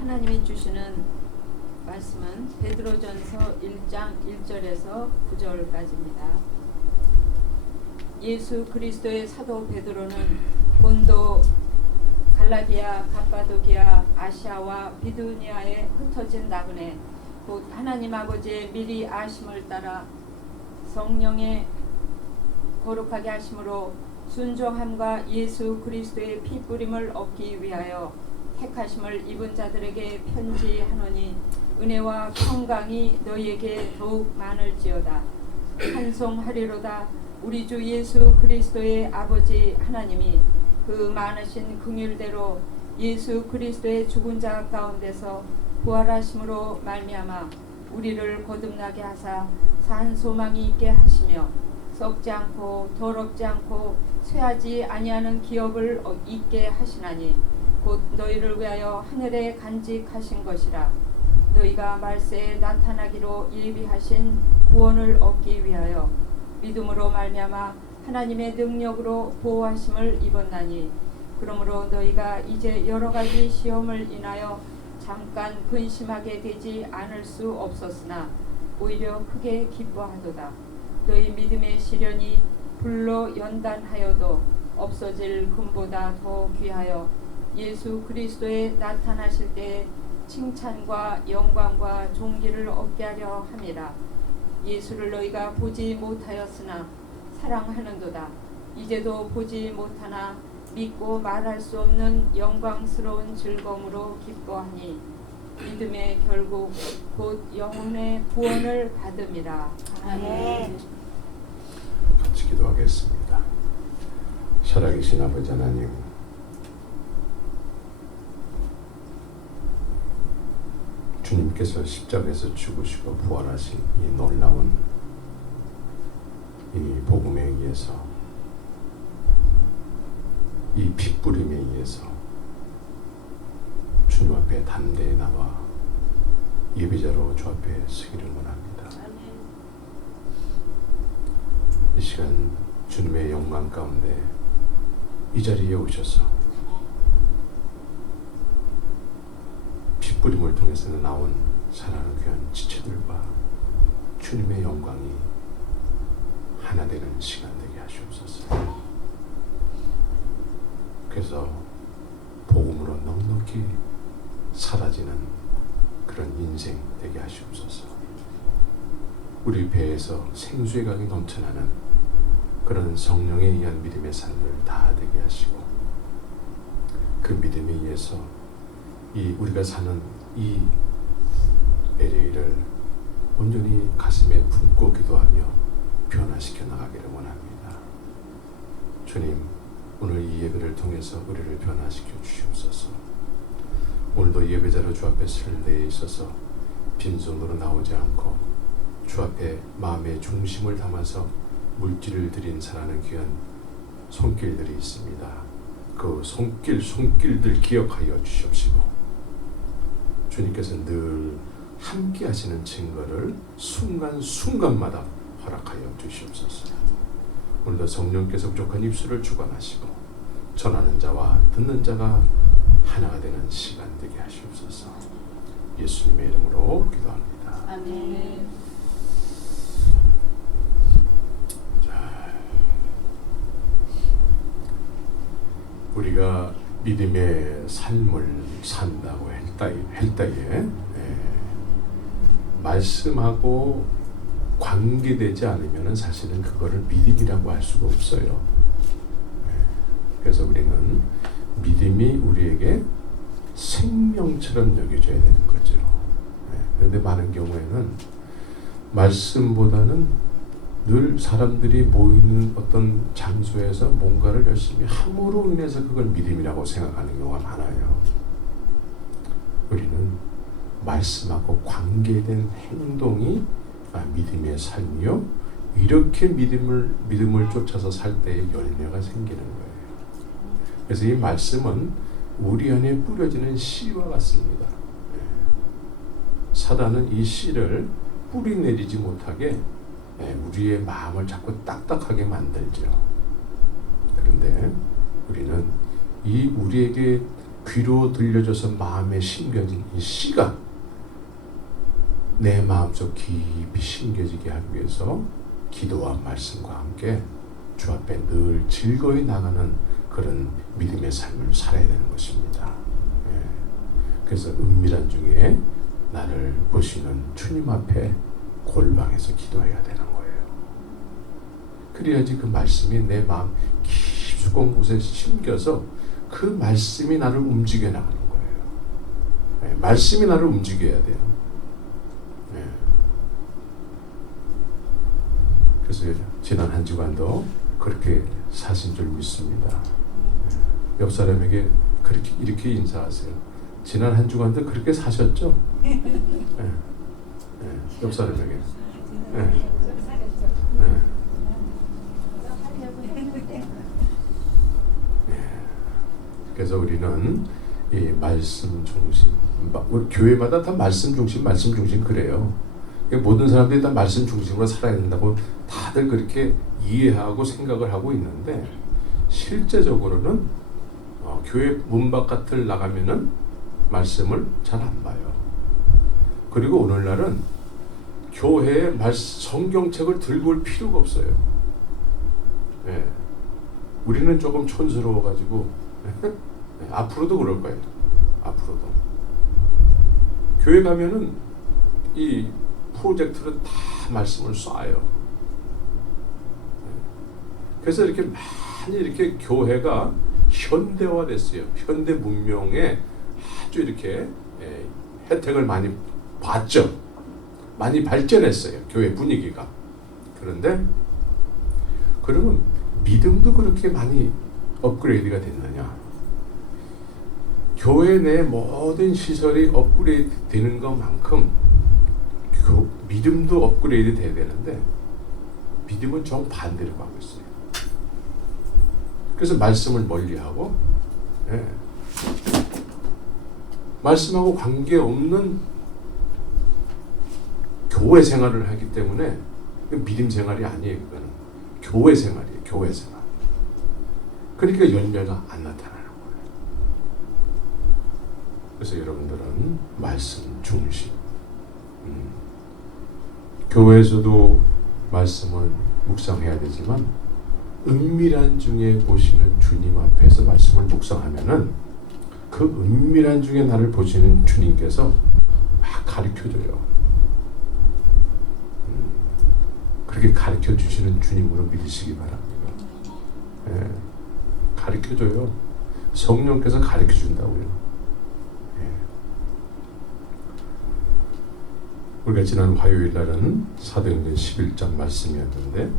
하나님이 주시는 말씀은 베드로전서 1장 1절에서 9절까지입니다. 예수 그리스도의 사도 베드로는 본도, 갈라디아, 갑바도기아, 아시아와 비두니아에 흩어진 나그네 곧 하나님 아버지의 미리 아심을 따라 성령의 거룩하게 하심으로 순종함과 예수 그리스도의 피 뿌림을 얻기 위하여 택하심을 입은 자들에게 편지하노니 은혜와 평강이 너희에게 더욱 많을지어다. 찬송하리로다. 우리 주 예수 그리스도의 아버지 하나님이 그 많으신 긍휼대로 예수 그리스도의 죽은 자 가운데서 부활하심으로 말미암아 우리를 거듭나게 하사 산 소망이 있게 하시며 썩지 않고 더럽지 않고 쇠하지 아니하는 기업을 있게 하시나니 곧 너희를 위하여 하늘에 간직하신 것이라. 너희가 말세에 나타나기로 예비하신 구원을 얻기 위하여 믿음으로 말미암아 하나님의 능력으로 보호하심을 입었나니 그러므로 너희가 이제 여러 가지 시험을 인하여 잠깐 근심하게 되지 않을 수 없었으나 오히려 크게 기뻐하도다. 너희 믿음의 시련이 불로 연단하여도 없어질 금보다 더 귀하여 예수 그리스도에 나타나실 때에 칭찬과 영광과 존귀를 얻게 하려 함이라. 예수를 너희가 보지 못하였으나 사랑하는도다. 이제도 보지 못하나 믿고 말할 수 없는 영광스러운 즐거움으로 기뻐하니 믿음의 결국 곧 영혼의 구원을 받음이라. 아멘. 같이 기도하겠습니다. 살아계신 아버지 하나님, 주님께서 십자가에서 죽으시고 부활하신 이 놀라운 이 복음에 의해서, 이 핏부림에 의해서 주님 앞에 담대히 나와 예배자로 주 앞에 서기를 원합니다. 이 시간 주님의 영광 가운데 이 자리에 오셔서 핏부림을 통해서 나온 사랑하는 귀한 지체들과 주님의 영광이 하나 되는 시간 되게 하시옵소서. 그래서 복음으로 넉넉히 사라지는 그런 인생 되게 하시옵소서. 우리 배에서 생수의 강이 넘쳐나는 그런 성령에 의한 믿음의 삶을 다 되게 하시고, 그 믿음에 의해서 이 우리가 사는 이 LA를 온전히 가슴에 품고 기도하며 변화시켜 나가기를 원합니다. 주님, 오늘 이 예배를 통해서 우리를 변화시켜 주시옵소서. 오늘도 예배자로 주 앞에 설 때에 있어서 빈손으로 나오지 않고 주 앞에 마음의 중심을 담아서 물질을 드린 사랑하는 귀한 손길들이 있습니다. 그 손길들 기억하여 주시옵시고, 주님께서 늘 함께 하시는 증거를 순간순간마다 허락하여 주시옵소서. 오늘도 성령께서 부족한 입술을 주관하시고 전하는 자와 듣는 자가 하나가 되는 시간 되게 하시옵소서. 예수님의 이름으로 기도합니다. 아멘. 우리가 믿음의 삶을 산다고 할 때에 말씀하고 관계되지 않으면 사실은 그거를 믿음이라고 할 수가 없어요. 그래서 우리는 믿음이 우리에게 생명처럼 여겨져야 되는 거죠. 그런데 많은 경우에는 말씀보다는 늘 사람들이 모이는 어떤 장소에서 뭔가를 열심히 함으로 인해서 그걸 믿음이라고 생각하는 경우가 많아요. 우리는 말씀하고 관계된 행동이 믿음의 삶이요, 이렇게 믿음을 쫓아서 살 때에 열매가 생기는 거예요. 그래서 이 말씀은 우리 안에 뿌려지는 씨와 같습니다. 사단은 이 씨를 뿌리 내리지 못하게 우리의 마음을 자꾸 딱딱하게 만들죠. 그런데 우리는 이 우리에게 귀로 들려져서 마음에 심겨진 이 씨가 내 마음속 깊이 심겨지게 하기 위해서 기도와 말씀과 함께 주 앞에 늘 즐거이 나가는 그런 믿음의 삶을 살아야 되는 것입니다. 그래서 은밀한 중에 나를 보시는 주님 앞에 골방에서 기도해야 되는 거예요. 그래야지 그 말씀이 내 마음 깊숙한 곳에 심겨서 그 말씀이 나를 움직여 나가는 거예요. 말씀이 나를 움직여야 돼요. 그래서 지난 한 주간도 그렇게 사신 줄 믿습니다. 옆 사람에게 이렇게 인사하세요. 지난 한 주간도 그렇게 사셨죠? 옆 사람에게. 그래서 우리는 이 말씀 중심, 우리 교회마다 다 말씀 중심 그래요. 모든 사람들이 다 말씀 중심으로 살아야 된다고 다들 그렇게 이해하고 생각을 하고 있는데 실제적으로는 교회 문 바깥을 나가면은 말씀을 잘 안 봐요. 그리고 오늘날은 교회에 성경책을 들고 올 필요가 없어요. 우리는 조금 촌스러워가지고 앞으로도 그럴 거예요. 앞으로도 교회 가면은 이 프로젝트로 다 말씀을 쏴요. 그래서 이렇게 많이 이렇게 교회가 현대화됐어요. 현대 문명에 아주 이렇게 혜택을 많이 봤죠. 많이 발전했어요. 교회 분위기가. 그런데 그러면 믿음도 그렇게 많이 업그레이드가 됐느냐? 교회 내 모든 시설이 업그레이드 되는 것만큼 믿음도 업그레이드 돼야 되는데 믿음은 정반대로 가고 있어요. 그래서 말씀을 멀리하고 말씀하고 관계없는 교회 생활을 하기 때문에 믿음 생활이 아니에요. 그거는 교회 생활이에요. 교회 생활. 그러니까 열매가 안 나타나는 거예요. 그래서 여러분들은 말씀 중심. 교회에서도 말씀을 묵상해야 되지만 은밀한 중에 보시는 주님 앞에서 말씀을 묵상하면은 그 은밀한 중에 나를 보시는 주님께서 막 가르쳐줘요. 그렇게 가르쳐 주시는 주님으로 믿으시기 바랍니다. 가르쳐줘요. 성령께서 가르쳐 준다고요. 우리가 지난 화요일 날은 사도행전 11장 말씀이었는데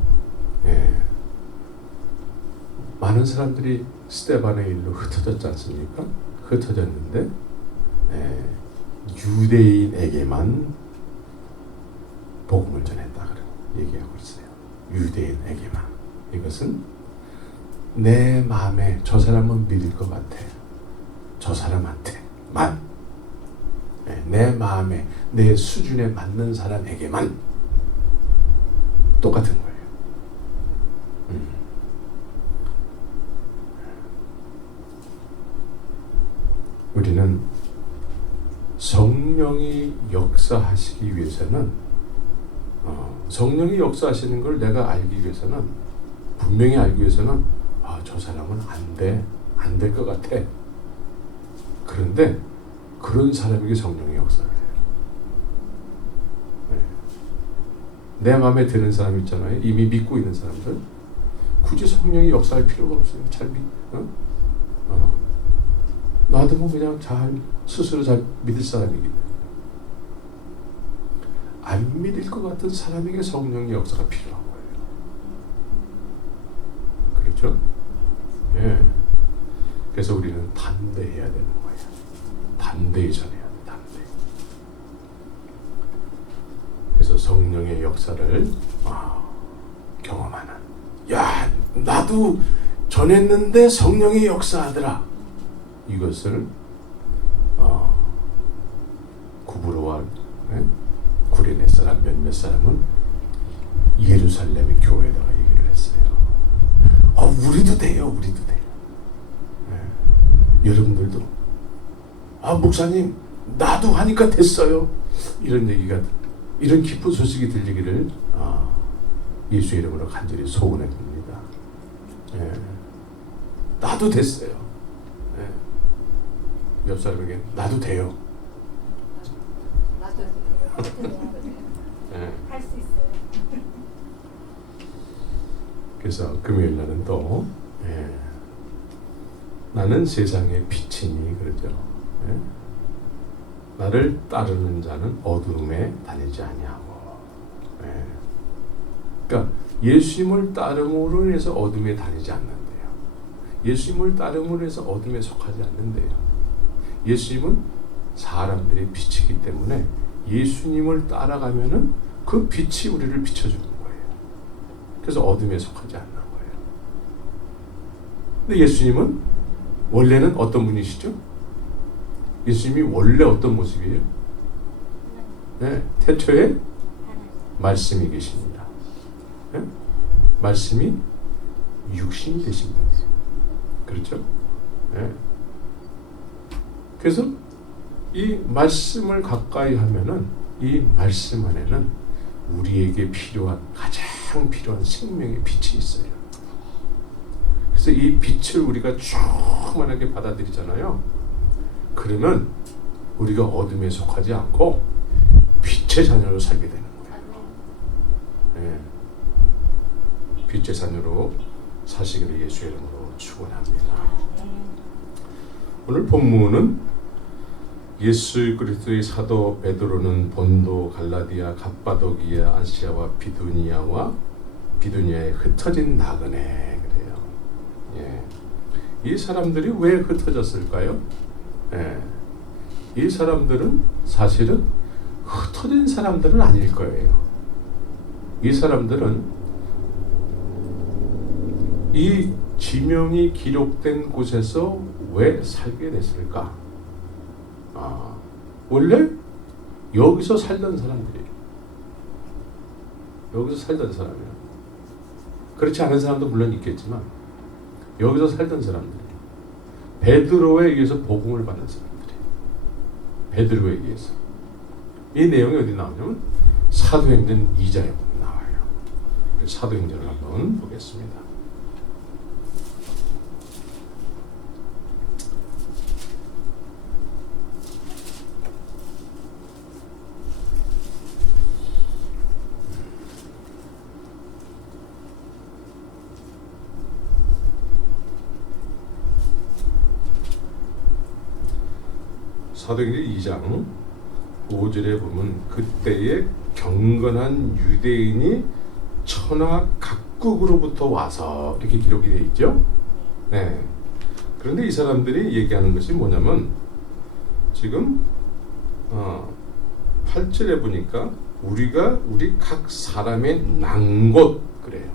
많은 사람들이 스데반의 일로 흩어졌지 않습니까? 흩어졌는데 유대인에게만 복음을 전했다 얘기하고 있어요. 유대인에게만. 이것은 내 마음에 저 사람은 믿을 것 같아. 저 사람한테만. 내 마음에 내 수준에 맞는 사람에게만 똑같은 거예요. 우리는 성령이 역사하시기 위해서는 성령이 역사하시는 걸 내가 알기 위해서는 분명히 알기 위해서는 저 사람은 안 될 것 같아. 그런데 그런 사람에게 성령이 역사를 해요. 내 마음에 드는 사람 있잖아요. 이미 믿고 있는 사람들. 굳이 성령이 역사할 필요가 없어요. 나도 뭐 그냥 스스로 잘 믿을 사람이기 때문에. 안 믿을 것 같은 사람에게 성령의 역사가 필요한 거예요. 그렇죠? 그래서 우리는 담대해야 되는 거예요. 담대히 전해야 돼. 담대히. 그래서 성령의 역사를 경험하는. 야, 나도 전했는데 성령이 역사하더라. 이것을 구브로와 구레네 사람 몇몇 사람은 예루살렘의 교회에다가 얘기를 했어요. 우리도 돼요. 우리도 돼요. 여러분들도 목사님 나도 하니까 됐어요. 이런 얘기가, 이런 기쁜 소식이 들리기를 예수의 이름으로 간절히 소원해 봅니다. 예. 나도 됐어요. 예. 옆 사람에게 나도 돼요. 나도 예. 할 수 있어요. 그래서 금요일 날은 또 나는 세상의 빛이니 그러죠. 예? 나를 따르는 자는 어두움에 다니지 아니하고. 예. 그러니까 예수님을 따름으로 인해서 어둠에 다니지 않는데요. 예수님을 따름으로 해서 어둠에 속하지 않는데요. 예수님은 사람들의 빛이기 때문에 예수님을 따라가면은 그 빛이 우리를 비춰주는 거예요. 그래서 어둠에 속하지 않는 거예요. 근데 예수님은 원래는 어떤 분이시죠? 예수님이 원래 어떤 모습이에요? 네, 태초에 말씀이 계십니다. 네? 말씀이 육신이 되십니다. 그렇죠? 네. 그래서 이 말씀을 가까이 하면은 이 말씀 안에는 우리에게 필요한, 가장 필요한 생명의 빛이 있어요. 그래서 이 빛을 우리가 충만하게 받아들이잖아요. 그러면 우리가 어둠에 속하지 않고 빛의 자녀로 살게 되는 거예요. 네. 빛의 자녀로 사시기를 예수의 이름으로 축원합니다. 오늘 본문은 예수 그리스도의 사도 베드로는 본도, 갈라디아, 갑바도기아, 아시아와 비두니아에 흩어진 나그네 그래요. 예. 이 사람들이 왜 흩어졌을까요? 예. 이 사람들은 사실은 흩어진 사람들은 아닐 거예요. 이 사람들은 이 지명이 기록된 곳에서 왜 살게 됐을까? 원래 여기서 살던 사람들이에요. 여기서 살던 사람이에요. 그렇지 않은 사람도 물론 있겠지만 여기서 살던 사람들이에요. 베드로에 의해서 복음을 받는 사람들이에요. 베드로에 의해서. 이 내용이 어디 나오냐면 사도행전 2장에 보면 나와요. 사도행전을 한번 보겠습니다. 사도행전 2장 5절에 보면 그때에 경건한 유대인이 천하 각국으로부터 와서 이렇게 기록이 되어 있죠. 네. 그런데 이 사람들이 얘기하는 것이 뭐냐면 지금 8절에 보니까 우리 각 사람의 난 곳 그래요.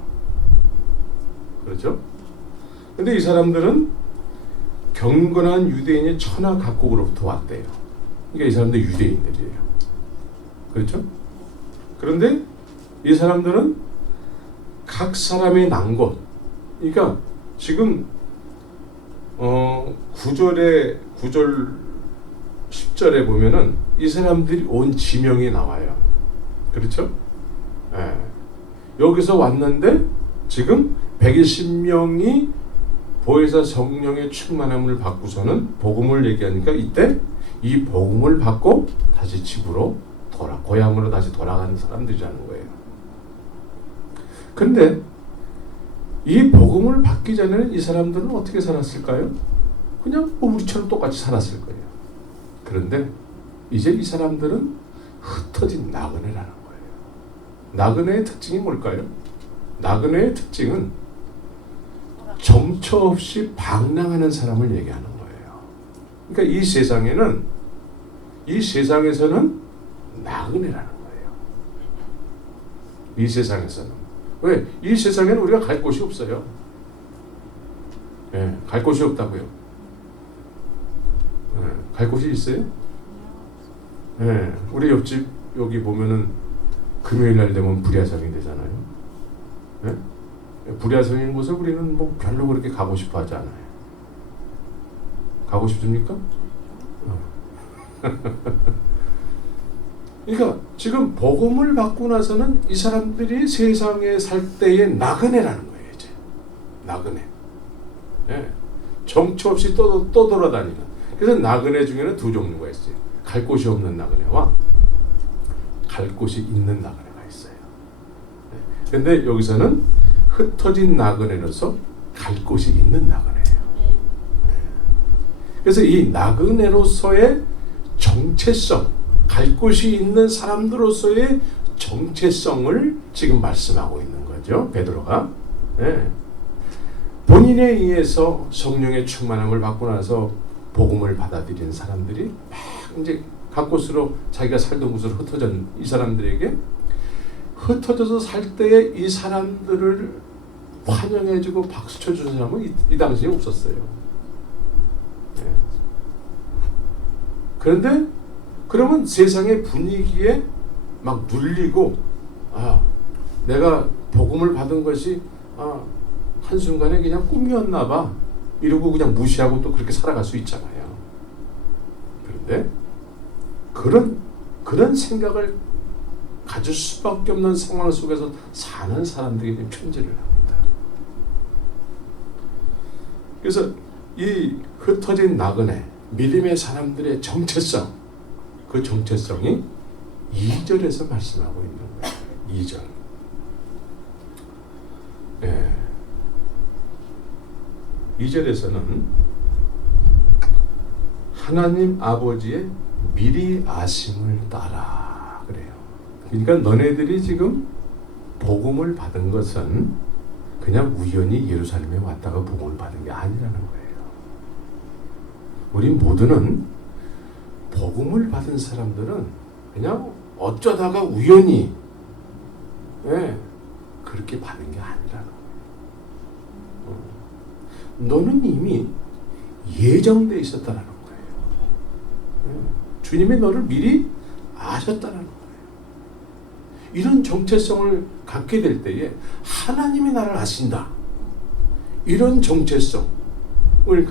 그렇죠? 근데 이 사람들은 경건한 유대인이 천하 각국으로부터 왔대요. 그러니까 이 사람들 유대인들이에요. 그렇죠? 그런데 이 사람들은 각 사람의 난 곳. 그러니까 지금 9절 10절에 보면은 이 사람들이 온 지명이 나와요. 그렇죠? 네. 여기서 왔는데 지금 120명이 보혜사 성령의 충만함을 받고서는 복음을 얘기하니까 이때 이 복음을 받고 다시 집으로 고향으로 다시 돌아가는 사람들이라는 거예요. 근데 이 복음을 받기 전에는 이 사람들은 어떻게 살았을까요? 그냥 우리처럼 똑같이 살았을 거예요. 그런데 이제 이 사람들은 흩어진 나그네라는 거예요. 나그네의 특징이 뭘까요? 나그네의 특징은 정처 없이 방랑하는 사람을 얘기하는 거예요. 그러니까 이 세상에서는 나그네라는 거예요. 이 세상에서는. 왜? 이 세상에는 우리가 갈 곳이 없어요. 네, 갈 곳이 없다고요. 네, 갈 곳이 있어요? 네, 우리 옆집 여기 보면은 금요일 날 되면 불야성이 되잖아요. 네? 불야성인 곳을 우리는 뭐 별로 그렇게 가고 싶어 하지 않아요. 가고 싶습니까? 그러니까 지금 복음을 받고 나서는 이 사람들이 세상에 살 때의 나그네라는 거예요. 이제 나그네. 예. 정처 없이 또 돌아다니는. 그래서 나그네 중에는 두 종류가 있어요. 갈 곳이 없는 나그네와 갈 곳이 있는 나그네가 있어요. 그런데 여기서는 흩어진 나그네로서 갈 곳이 있는 나그네예요. 그래서 이 나그네로서의 정체성, 갈 곳이 있는 사람들로서의 정체성을 지금 말씀하고 있는 거죠. 베드로가. 네. 본인에 의해서 성령의 충만함을 받고 나서 복음을 받아들이는 사람들이 막 이제 각 곳으로 자기가 살던 곳으로 흩어진 이 사람들에게 흩어져서 살 때에 이 사람들을 환영해주고 박수 쳐주는 사람은 이 당시에 없었어요. 네. 그런데 그러면 세상의 분위기에 막 눌리고 내가 복음을 받은 것이 한순간에 그냥 꿈이었나 봐 이러고 그냥 무시하고 또 그렇게 살아갈 수 있잖아요. 그런데 그런 생각을 가질 수밖에 없는 상황 속에서 사는 사람들에게 지금 편지를 합니다. 그래서 이 흩어진 나그네 믿음의 사람들의 정체성, 그 정체성이 2절에서 말씀하고 있는 거예요. 2절. 예. 2절에서는 하나님 아버지의 미리 아심을 따라 그래요. 그러니까 너네들이 지금 복음을 받은 것은 그냥 우연히 예루살렘에 왔다가 복음을 받은 게 아니라는 거예요. 우리 모두는 복음을 받은 사람들은 그냥 어쩌다가 우연히 그렇게 받은 게 아니라는 거예요. 너는 이미 예정돼 있었다는 거예요. 주님이 너를 미리 아셨다는 거예요. 이런 정체성을 갖게 될 때에 하나님이 나를 아신다. 이런 정체성을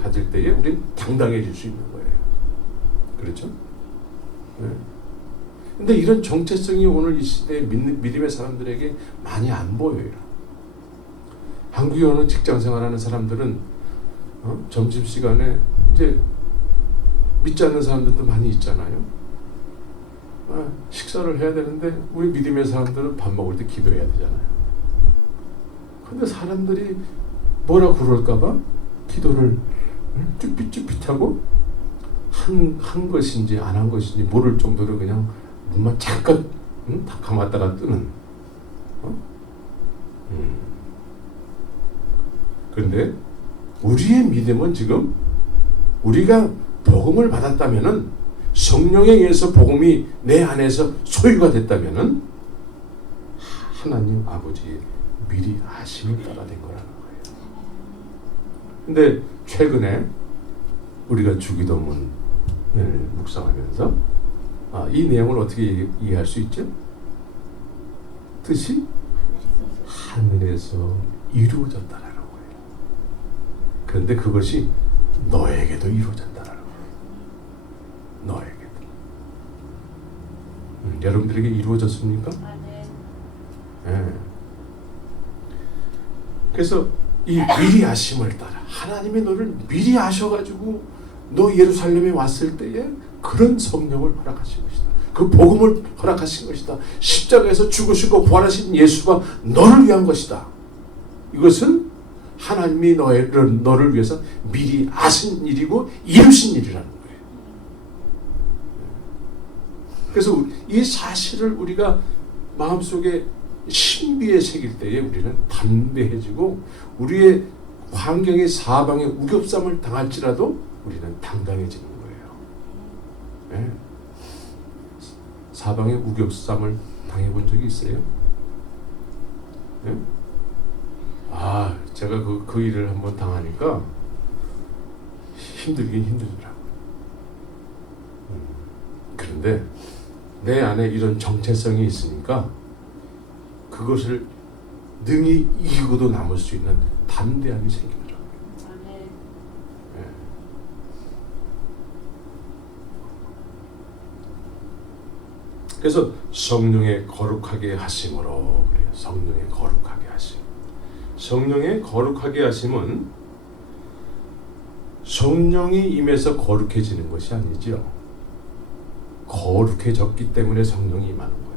가질 때에 우리는 당당해질 수 있는 거예요. 그렇죠? 근데 이런 정체성이 오늘 이 시대의 믿음의 사람들에게 많이 안 보여요. 한국에 오는 직장 생활하는 사람들은 점심시간에 이제 믿지 않는 사람들도 많이 있잖아요. 식사를 해야 되는데 우리 믿음의 사람들은 밥 먹을 때 기도해야 되잖아요. 근데 사람들이 뭐라 그럴까봐 기도를 쭈삣쭈삣하고 한 것인지 안 한 것인지 모를 정도로 그냥 눈만 잠깐 다 감았다가 뜨는. 그런데 우리의 믿음은 지금 우리가 복음을 받았다면은 성령에 의해서 복음이 내 안에서 소유가 됐다면은 하나님 아버지의 미리 아심을 따라 된 거라는 거예요. 근데 최근에 우리가 주기도문을 묵상하면서 이 내용을 어떻게 이해할 수 있죠? 뜻이 하늘에서 이루어졌다라는 거예요. 그런데 그것이 너에게도 이루어졌다라는 거예요. 너에게도. 여러분들에게 이루어졌습니까? 네. 그래서 이 미리 아심을 따라 하나님이 너를 미리 아셔가지고 너 예루살렘에 왔을 때에 그런 성령을 허락하신 것이다. 그 복음을 허락하신 것이다. 십자가에서 죽으시고 부활하신 예수가 너를 위한 것이다. 이것은 하나님이 너를 위해서 미리 아신 일이고 이루신 일이라는 거예요. 그래서 이 사실을 우리가 마음속에 신비에 새길 때에 우리는 담대해지고 우리의 환경이 사방에 우겹삼을 당할지라도 우리는 당당해지는 거예요. 네. 사방에 우겹삼을 당해본 적이 있어요? 네? 제가 그 일을 한번 당하니까 힘들긴 힘들더라고요. 그런데 내 안에 이런 정체성이 있으니까 그것을 능히 이기고도 남을 수 있는 담대함이 생기더라고요. 네. 그래서 성령의 거룩하게 하심으로 그래요. 성령의 거룩하게 하심. 성령의 거룩하게 하심은 성령이 임해서 거룩해지는 것이 아니죠. 거룩해졌기 때문에 성령이 임하는 거예요.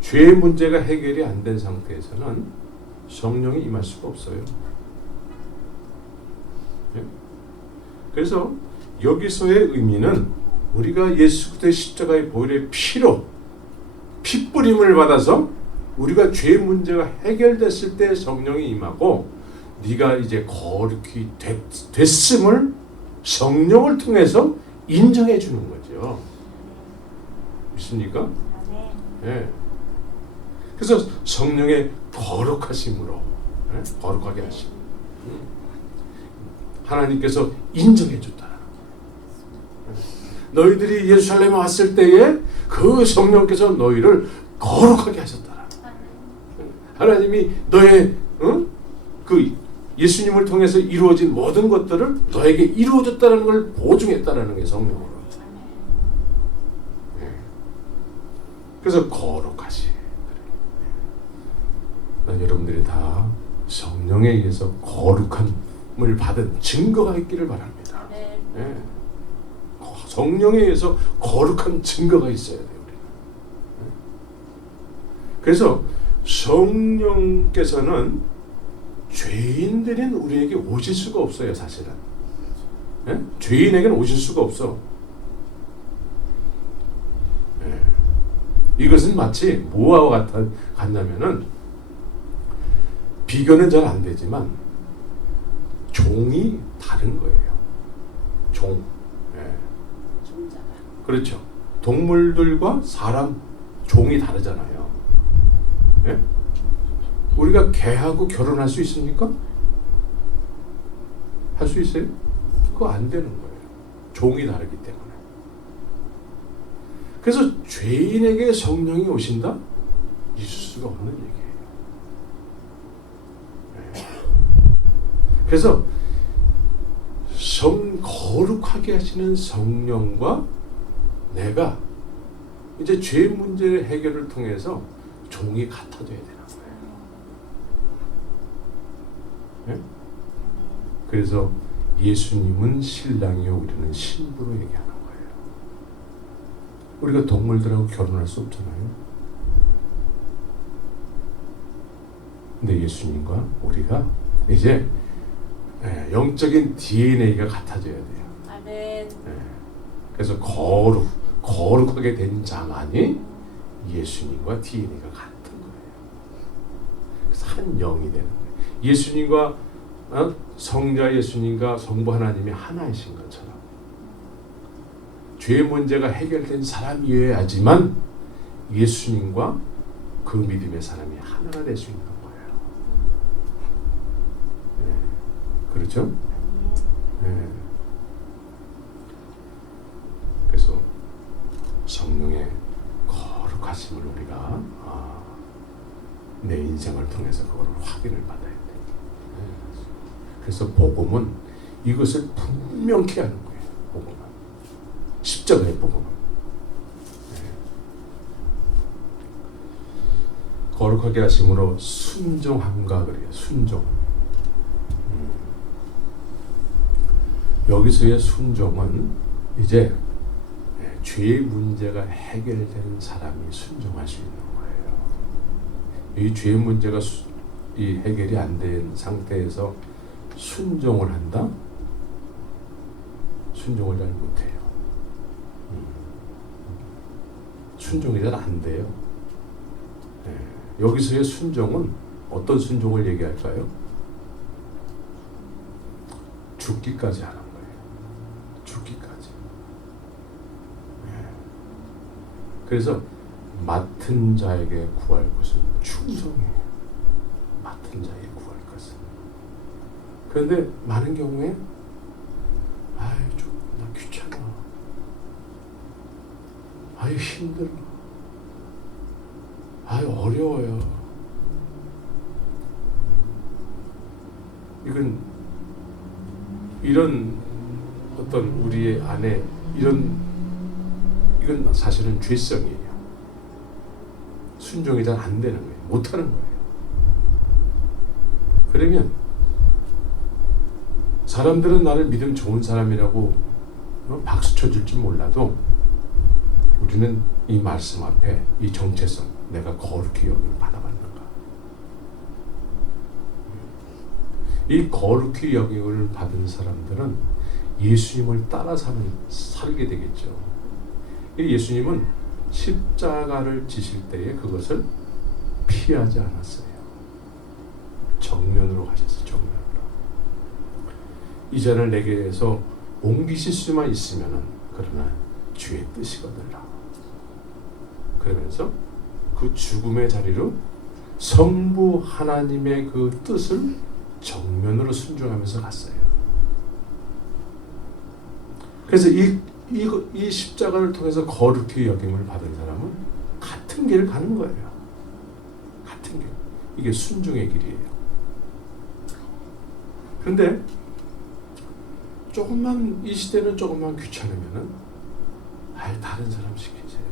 죄의 문제가 해결이 안 된 상태에서는 성령이 임할 수가 없어요. 그래서 여기서의 의미는 우리가 예수 그리스도의 십자가의 보혈의 피로 핏부림을 받아서 우리가 죄의 문제가 해결됐을 때 성령이 임하고 네가 이제 거룩히 됐음을 성령을 통해서 인정해 주는 거죠. 믿습니까? 네. 그래서 성령의 거룩하심으로 거룩하게 하심. 하나님께서 인정해 줬다. 너희들이 예루살렘에 왔을 때에 그 성령께서 너희를 거룩하게 하셨다. 하나님이 너의 그 예수님을 통해서 이루어진 모든 것들을 너에게 이루어졌다는 걸 보증했다는 게 성령으로. 그래서 거룩하시. 난 여러분들이 다 성령에 의해서 거룩함을 받은 증거가 있기를 바랍니다. 네. 성령에 의해서 거룩한 증거가 있어야 돼요. 우리는. 그래서 성령께서는 죄인들인 우리에게 오실 수가 없어요. 사실은. 네? 죄인에게는 오실 수가 없어. 네. 이것은 마치 뭐와 같냐면은 비교는 잘 안 되지만 종이 다른 거예요. 종. 예. 그렇죠. 동물들과 사람 종이 다르잖아요. 예? 우리가 개하고 결혼할 수 있습니까? 할 수 있어요? 그거 안 되는 거예요. 종이 다르기 때문에. 그래서 죄인에게 성령이 오신다? 있을 수가 없는 얘기예요. 그래서 거룩하게 하시는 성령과 내가 이제 죄 문제 해결을 통해서 종이 같아져야 되는 거예요. 네? 그래서 예수님은 신랑이요 우리는 신부로 얘기하는 거예요. 우리가 동물들하고 결혼할 수 없잖아요. 근데 예수님과 우리가 이제 영적인 DNA가 같아져야 돼요. 아멘. 그래서 거룩하게 된 자만이 예수님과 DNA가 같은 거예요. 그래서 한 영이 되는 거예요. 예수님과 성자 예수님과 성부 하나님이 하나이신 것처럼 죄 문제가 해결된 사람이어야지만 예수님과 그 믿음의 사람이 하나가 될 수 있는 거예요. 그렇죠? 네. 그래서 성령의 거룩하심을 우리가 내 인생을 통해서 그걸 확인을 받아야 돼. 그래서 복음은 이것을 분명히 하는 거예요. 복음은 십자가의 복음은. 거룩하게 하심으로 순종함과 그래요. 순종. 여기서의 순종은 이제 죄의 문제가 해결된 사람이 순종할 수 있는 거예요. 이 죄의 문제가 이 해결이 안 된 상태에서 순종을 한다? 순종을 잘 못해요. 순종이 잘 안 돼요. 여기서의 순종은 어떤 순종을 얘기할까요? 죽기까지 하는 거예요. 죽기까지. 그래서 맡은 자에게 구할 것은 충성이에요. 맡은 자에게 구할 것은. 그런데 많은 경우에 나 귀찮아. 힘들어. 어려워요. 이런 어떤 우리의 안에 이건 사실은 죄성이에요. 순종이 잘 안 되는 거예요. 못하는 거예요. 그러면 사람들은 나를 믿음 좋은 사람이라고 박수 쳐줄 줄 몰라도 우리는 이 말씀 앞에 이 정체성, 내가 거룩히 여김을 받아봤는가? 이 거룩히 여김을 받은 사람들은 예수님을 따라 살게 되겠죠. 예수님은 십자가를 지실 때에 그것을 피하지 않았어요. 정면으로 가셨어요. 정면으로. 이 잔을 내게서 옮기실 수만 있으면은 그러나 주의 뜻이거든요. 그러면서 그 죽음의 자리로 성부 하나님의 그 뜻을 정면으로 순종하면서 갔어요. 그래서 이 십자가를 통해서 거룩히 여김을 받은 사람은 같은 길을 가는 거예요. 같은 길. 이게 순종의 길이에요. 그런데 조금만 이 시대는 조금만 귀찮으면은 다른 사람 시키세요.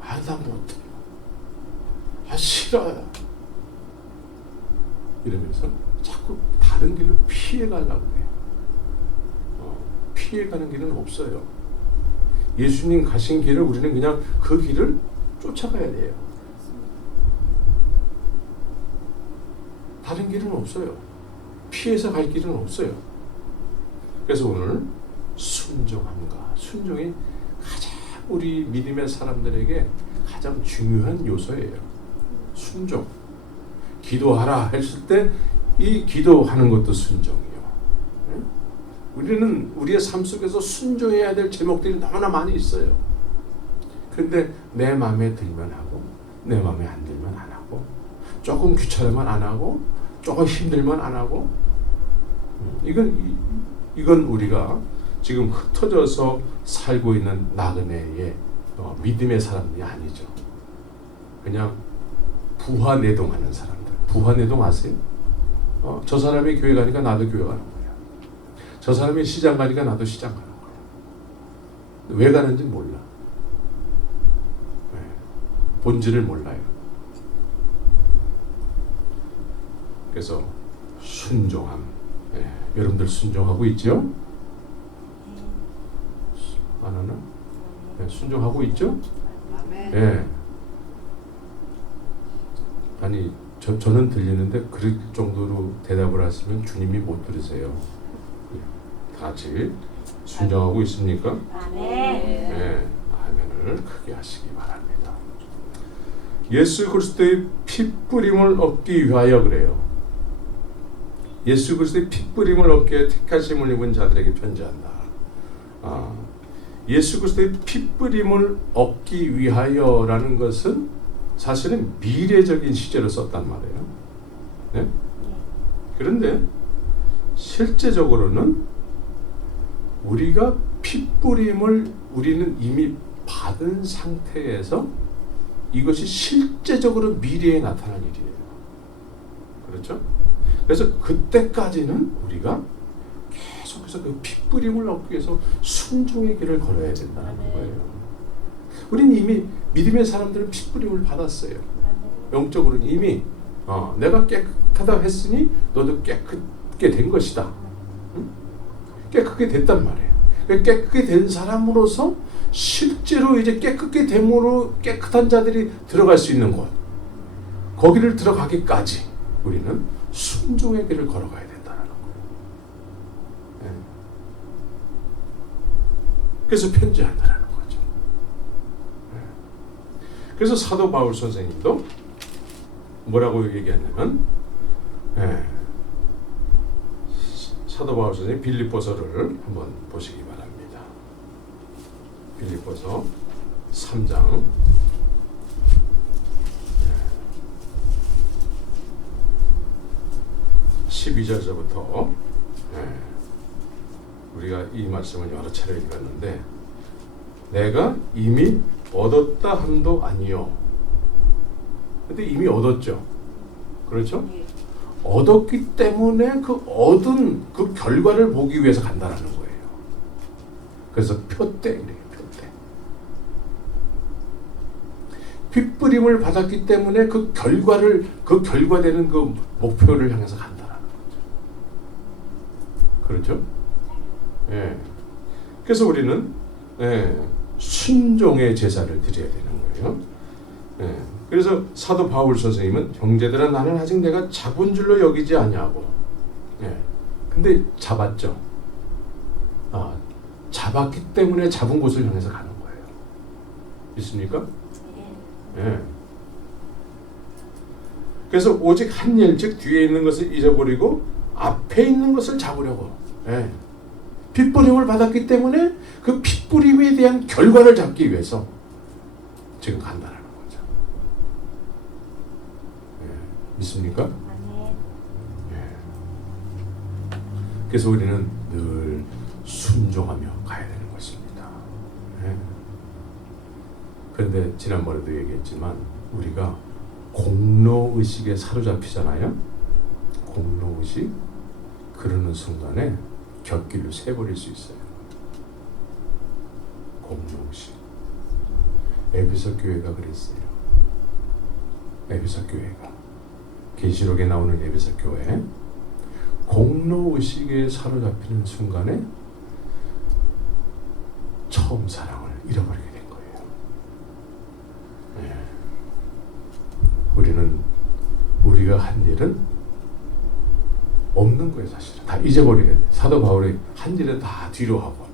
나 못해요. 싫어요. 이러면서 자꾸 다른 길을 피해 가려고 해요. 피해 가는 길은 없어요. 예수님 가신 길을 우리는 그냥 그 길을 쫓아가야 돼요. 다른 길은 없어요. 피해서 갈 길은 없어요. 그래서 오늘 순종함과 순종이 가장 우리 믿음의 사람들에게 가장 중요한 요소예요. 순종. 기도하라 했을 때 이 기도하는 것도 순종이요. 우리는 우리의 삶 속에서 순종해야 될 제목들이 너무나 많이 있어요. 그런데 내 마음에 들면 하고 내 마음에 안 들면 안 하고 조금 귀찮으면 안 하고 조금 힘들면 안 하고 이건 우리가 지금 흩어져서 살고 있는 나그네의 믿음의 사람들이 아니죠. 그냥 부화내동하는 사람들. 부화내동 아세요? 저 사람이 교회 가니까 나도 교회 가는 거야. 저 사람이 시장 가니까 나도 시장 가는 거야. 왜 가는지 몰라. 본질을 몰라요. 그래서 순종함. 여러분들 순종하고 있죠? 안 하나? 순종하고 있죠? 네. 아니 저는 들리는데 그럴 정도로 대답을 하시면 주님이 못 들으세요. 다 같이 순종하고 있습니까? 네. 아멘을 크게 하시기 바랍니다. 예수 그리스도의 피 뿌림을 얻기 위하여 그래요. 예수 그리스도의 피 뿌림을 얻기 위해 택하심을 입은 자들에게 편지한다. 예수 그리스도의 피 뿌림을 얻기 위하여라는 것은 사실은 미래적인 시제로 썼단 말이에요. 네? 그런데 실제적으로는 우리가 피 뿌림을 우리는 이미 받은 상태에서 이것이 실제적으로 미래에 나타날 일이에요. 그렇죠? 그래서 그때까지는 우리가 계속해서 그 피 뿌림을 얻기 위해서 순종의 길을 걸어야 된다는 거예요. 우리는 이미 믿음의 사람들은 피 뿌림을 받았어요. 영적으로는 이미 내가 깨끗하다 했으니 너도 깨끗게 된 것이다. 응? 깨끗게 됐단 말이에요. 깨끗게 된 사람으로서 실제로 이제 깨끗게 됨으로 깨끗한 자들이 들어갈 수 있는 곳, 거기를 들어가기까지 우리는 순종의 길을 걸어가야 된다는 거예요. 네. 그래서 편지한다는 거죠. 네. 그래서 사도 바울 선생님도 뭐라고 얘기하냐면, 네. 사도 바울 선생님 빌립보서를 한번 보시기 바랍니다. 빌립보서 3장 12절서부터 우리가 이 말씀을 여러 차례 읽었는데, 내가 이미 얻었다 함도 아니요. 근데 이미 얻었죠. 그렇죠? 얻었기 때문에 그 얻은 그 결과를 보기 위해서 간다라는 거예요. 그래서 표대 이래요. 표대. 빗뿌림을 받았기 때문에 그 결과되는 그 목표를 향해서 간다라는 거죠. 그렇죠? 예. 그래서 우리는 순종의 제사를 드려야 되는 거예요. 예. 그래서 사도 바울 선생님은 형제들아 나는 아직 내가 잡은 줄로 여기지 아니하고. 예. 근데 잡았죠. 잡았기 때문에 잡은 곳을 향해서 가는 거예요. 있습니까? 예. 그래서 오직 한 일, 즉 뒤에 있는 것을 잊어버리고 앞에 있는 것을 잡으려고. 예. 핏부림을 받았기 때문에 그 핏부림에 대한 결과를 잡기 위해서 지금 간다라는 거죠. 예. 믿습니까? 예. 그래서 우리는 늘 순종하며 가야 되는 것입니다. 예. 그런데 지난번에도 얘기했지만 우리가 공로의식에 사로잡히잖아요. 공로의식 그러는 순간에 곁길로 새버릴 수 있어요. 공로의식. 에베소 교회가 그랬어요. 에베소 교회가 계시록에 나오는 에베소 교회 공로의식에 사로잡히는 순간에 처음 사랑을 잃어버리게 된 거예요. 네. 우리는 우리가 한 일은 없는 거예요. 사실은 다 잊어버리게 돼. 사도 바울이 한 일은 다 뒤로 하고,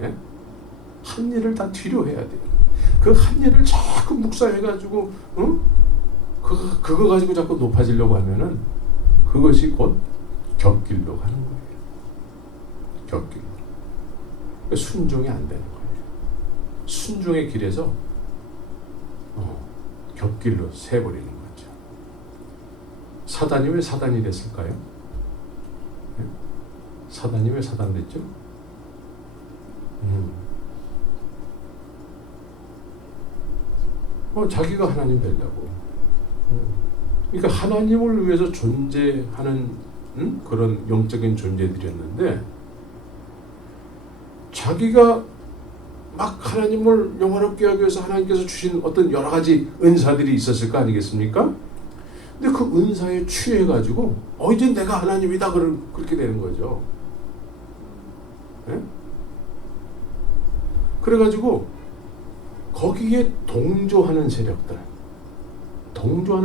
네? 한 일을 다 뒤로 해야 돼요. 그 한 일을 자꾸 묵상해가지고, 그거 가지고 자꾸 높아지려고 하면은 그것이 곧 곁길로 가는 거예요. 곁길로. 순종이 안 되는 거예요. 순종의 길에서 곁길로 새버리는 거죠. 사단이 왜 사단이 됐을까요? 네? 사단이 왜 사단 됐죠? 자기가 하나님 되려고. 그러니까 하나님을 위해서 존재하는 그런 영적인 존재들이었는데 자기가 막 하나님을 영화롭게 하기 위해서 하나님께서 주신 어떤 여러 가지 은사들이 있었을 거 아니겠습니까? 근데 그 은사에 취해가지고 이제 내가 하나님이다 그렇게 되는 거죠. 네? 그래가지고 거기에 동조하는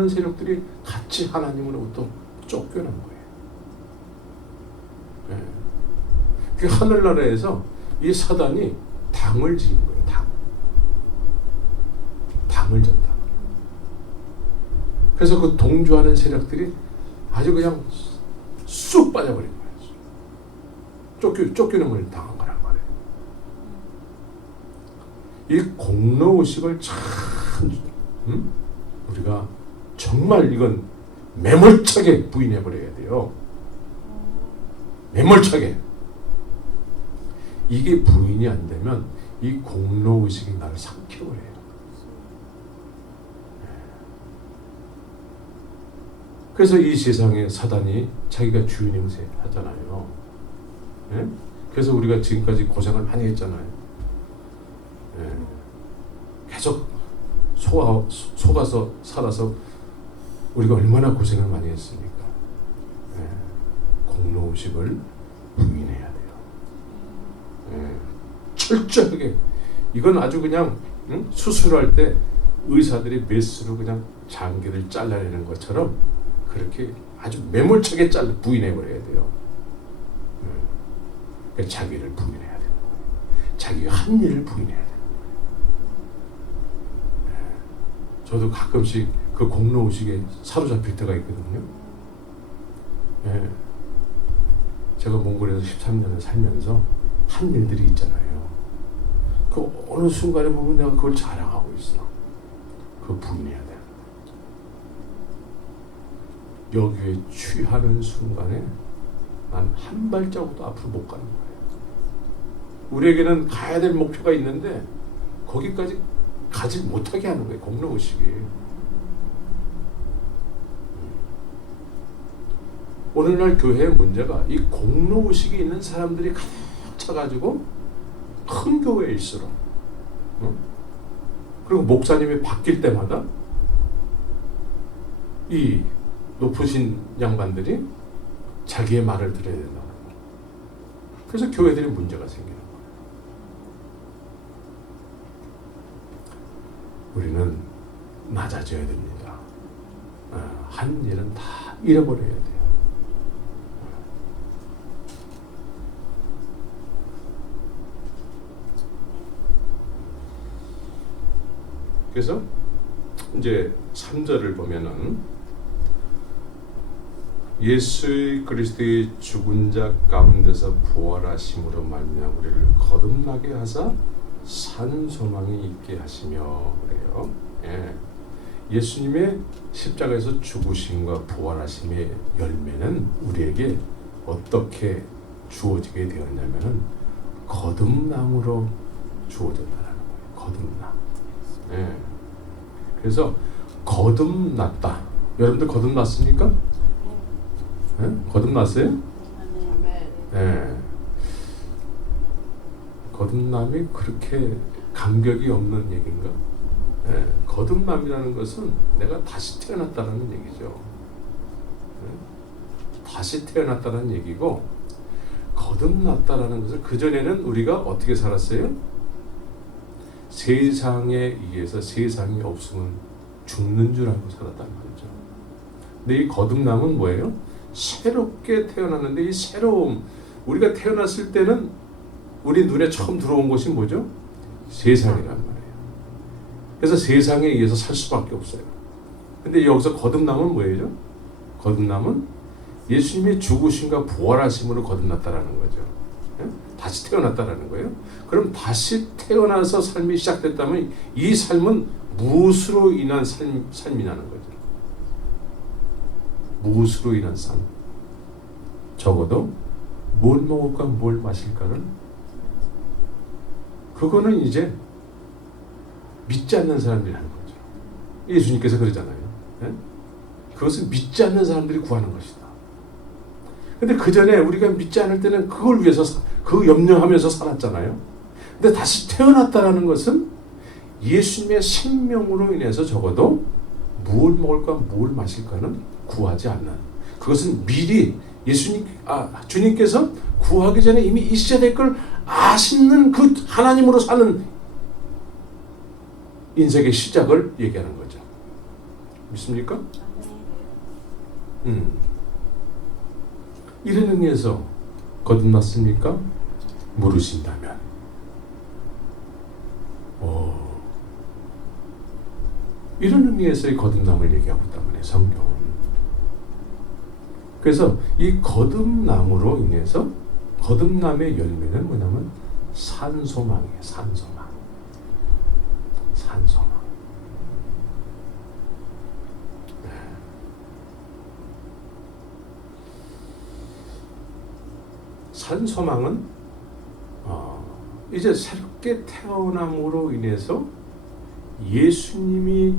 세력들이 같이 하나님으로부터 쫓겨난 거예요. 네. 그 하늘나라에서 이 사단이 당을 지은 거예요. 당을 졌다. 그래서 그 동조하는 세력들이 아주 그냥 쑥 빠져버린 거예요. 쫓기는 걸 당한 거란 말이에요. 이 공로의식을 참 우리가 정말 이건 매몰차게 부인해버려야 돼요. 매몰차게. 이게 부인이 안 되면 이 공로의식이 나를 삼켜버려요. 그래서 이 세상에 사단이 자기가 주인 행세하잖아요. 예? 그래서 우리가 지금까지 고생을 많이 했잖아요. 예. 계속 속아서 살아서 우리가 얼마나 고생을 많이 했습니까? 예. 공로의식을 부인해야 돼요. 예. 철저하게. 이건 아주 그냥 수술할 때 의사들이 메스로 그냥 장기를 잘라내는 것처럼 그렇게 아주 매몰차게 부인해버려야 돼요. 그러니까 자기를 부인해야 되는 거예요. 자기가 한 일을 부인해야 되는 거예요. 저도 가끔씩 그 공로의식에 사로잡힐 때가 있거든요. 제가 몽골에서 13년을 살면서 한 일들이 있잖아요. 그 어느 순간에 보면 내가 그걸 자랑하고 있어. 그거 부인해야 돼. 여기에 취하는 순간에 난 한 발자국도 앞으로 못 가는 거예요. 우리에게는 가야 될 목표가 있는데 거기까지 가지 못하게 하는 거예요. 공로의식이. 오늘날 교회의 문제가 이 공로의식이 있는 사람들이 가득 차가지고 큰 교회일수록 그리고 목사님이 바뀔 때마다 이 높으신 양반들이 자기의 말을 들어야 된다고. 그래서 교회들이 문제가 생기는 거예요. 우리는 낮아져야 됩니다. 한 일은 다 잃어버려야 돼요. 그래서 이제 3절을 보면은 예수 그리스도의 죽은 자 가운데서 부활하심으로 말미암아 우리를 거듭나게 하사 산 소망이 있게 하시며 그래요. 예. 예수님의 십자가에서 죽으심과 부활하심의 열매는 우리에게 어떻게 주어지게 되었냐면은 거듭남으로 주어졌다는 거예요. 거듭남. 예. 그래서 거듭났다. 여러분들 거듭났습니까? 예? 거듭났어요? 예. 거듭남이 그렇게 감격이 없는 얘기인가? 예. 거듭남이라는 것은 내가 다시 태어났다는 얘기죠. 예? 다시 태어났다는 얘기고, 거듭났다라는 것은 그전에는 우리가 어떻게 살았어요? 세상에 의해서 세상이 없으면 죽는 줄 알고 살았단 말이죠. 근데 이 거듭남은 뭐예요? 새롭게 태어났는데 이 새로움, 우리가 태어났을 때는 우리 눈에 처음 들어온 것이 뭐죠? 세상이란 말이에요. 그래서 세상에 의해서 살 수밖에 없어요. 근데 여기서 거듭남은 뭐예요? 거듭남은 예수님이 죽으심과 부활하심으로 거듭났다라는 거죠. 다시 태어났다라는 거예요. 그럼 다시 태어나서 삶이 시작됐다면 이 삶은 무엇으로 인한 삶이냐는 거죠. 무엇으로 인한 삶? 적어도 뭘 먹을까 뭘 마실까는 그거는 이제 믿지 않는 사람들이 하는 거죠. 예수님께서 그러잖아요. 네? 그것은 믿지 않는 사람들이 구하는 것이다. 근데 그 전에 우리가 믿지 않을 때는 그걸 위해서 그 염려하면서 살았잖아요. 근데 다시 태어났다라는 것은 예수님의 생명으로 인해서 적어도 무엇 먹을까 뭘 마실까는 구하지 않는, 그것은 미리 주님께서 구하기 전에 이미 있어야 될 걸 아시는 그 하나님으로 사는 인생의 시작을 얘기하는 거죠. 믿습니까? 이런 의미에서 거듭났습니까? 물으신다면 이런 의미에서의 거듭남을 얘기하고 있단 말이에요, 성경은. 그래서 이 거듭남으로 인해서 거듭남의 열매는 뭐냐면 산소망이에요. 산소망. 산소망. 네. 산소망은 이제 새롭게 태어남으로 인해서 예수님이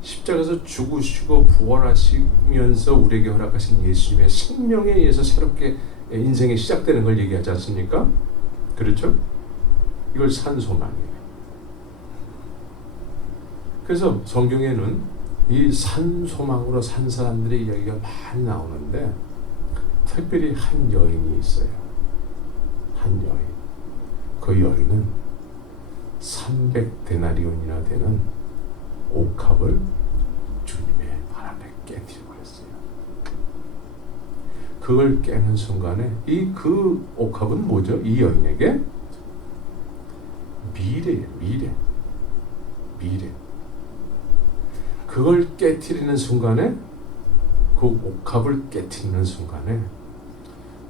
십자가에서 죽으시고 부활하시면서 우리에게 허락하신 예수님의 생명에 의해서 새롭게 인생이 시작되는 걸 얘기하지 않습니까? 그렇죠? 이걸 산소망이에요. 그래서 성경에는 이 산소망으로 산 사람들의 이야기가 많이 나오는데 특별히 한 여인이 있어요. 한 여인. 그 여인은 300데나리온이나 되는 옥합을 주님의 발 앞에 깨뜨려 버렸어요. 그걸 깨는 순간에 그 옥합은 뭐죠? 이 여인에게 미래예요. 미래. 그걸 깨뜨리는 순간에, 그 옥합을 깨뜨리는 순간에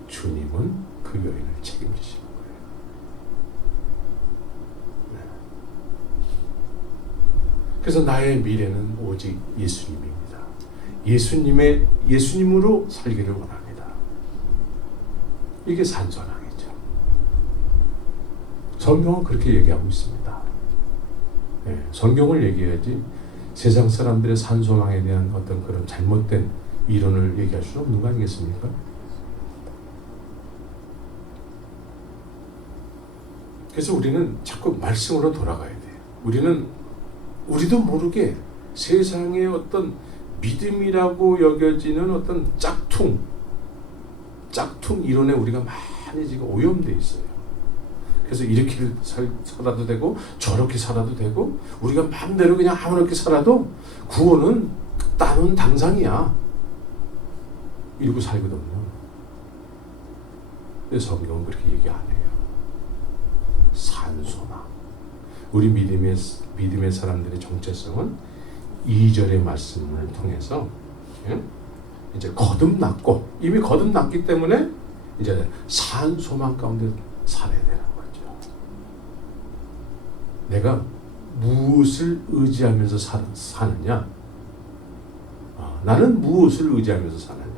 주님은 그 여인을 책임지시는 거예요. 그래서 나의 미래는 오직 예수님입니다. 예수님으로 살기를 원합니다. 이게 산소망이죠. 성경은 그렇게 얘기하고 있습니다. 네, 성경을 얘기해야지 세상 사람들의 산소망에 대한 어떤 그런 잘못된 이론을 얘기할 수는 없는 거 아니겠습니까? 그래서 우리는 자꾸 말씀으로 돌아가야 돼요. 우리는 우리도 모르게 세상의 어떤 믿음이라고 여겨지는 어떤 짝퉁 이론에 우리가 많이 지금 오염돼 있어요. 그래서 이렇게 살아도 되고 저렇게 살아도 되고 우리가 마음대로 그냥 아무렇게 살아도 구원은 따는 당상이야. 이러고 살거든요. 근데 성경은 그렇게 얘기 안 해요. 산소망. 우리 믿음의 사람들의 정체성은 2절의 말씀을 통해서 이제 거듭났고 이미 거듭났기 때문에 이제 산소망 가운데 살아야 되는 거죠. 내가 무엇을 의지하면서 사느냐? 나는 무엇을 의지하면서 사느냐?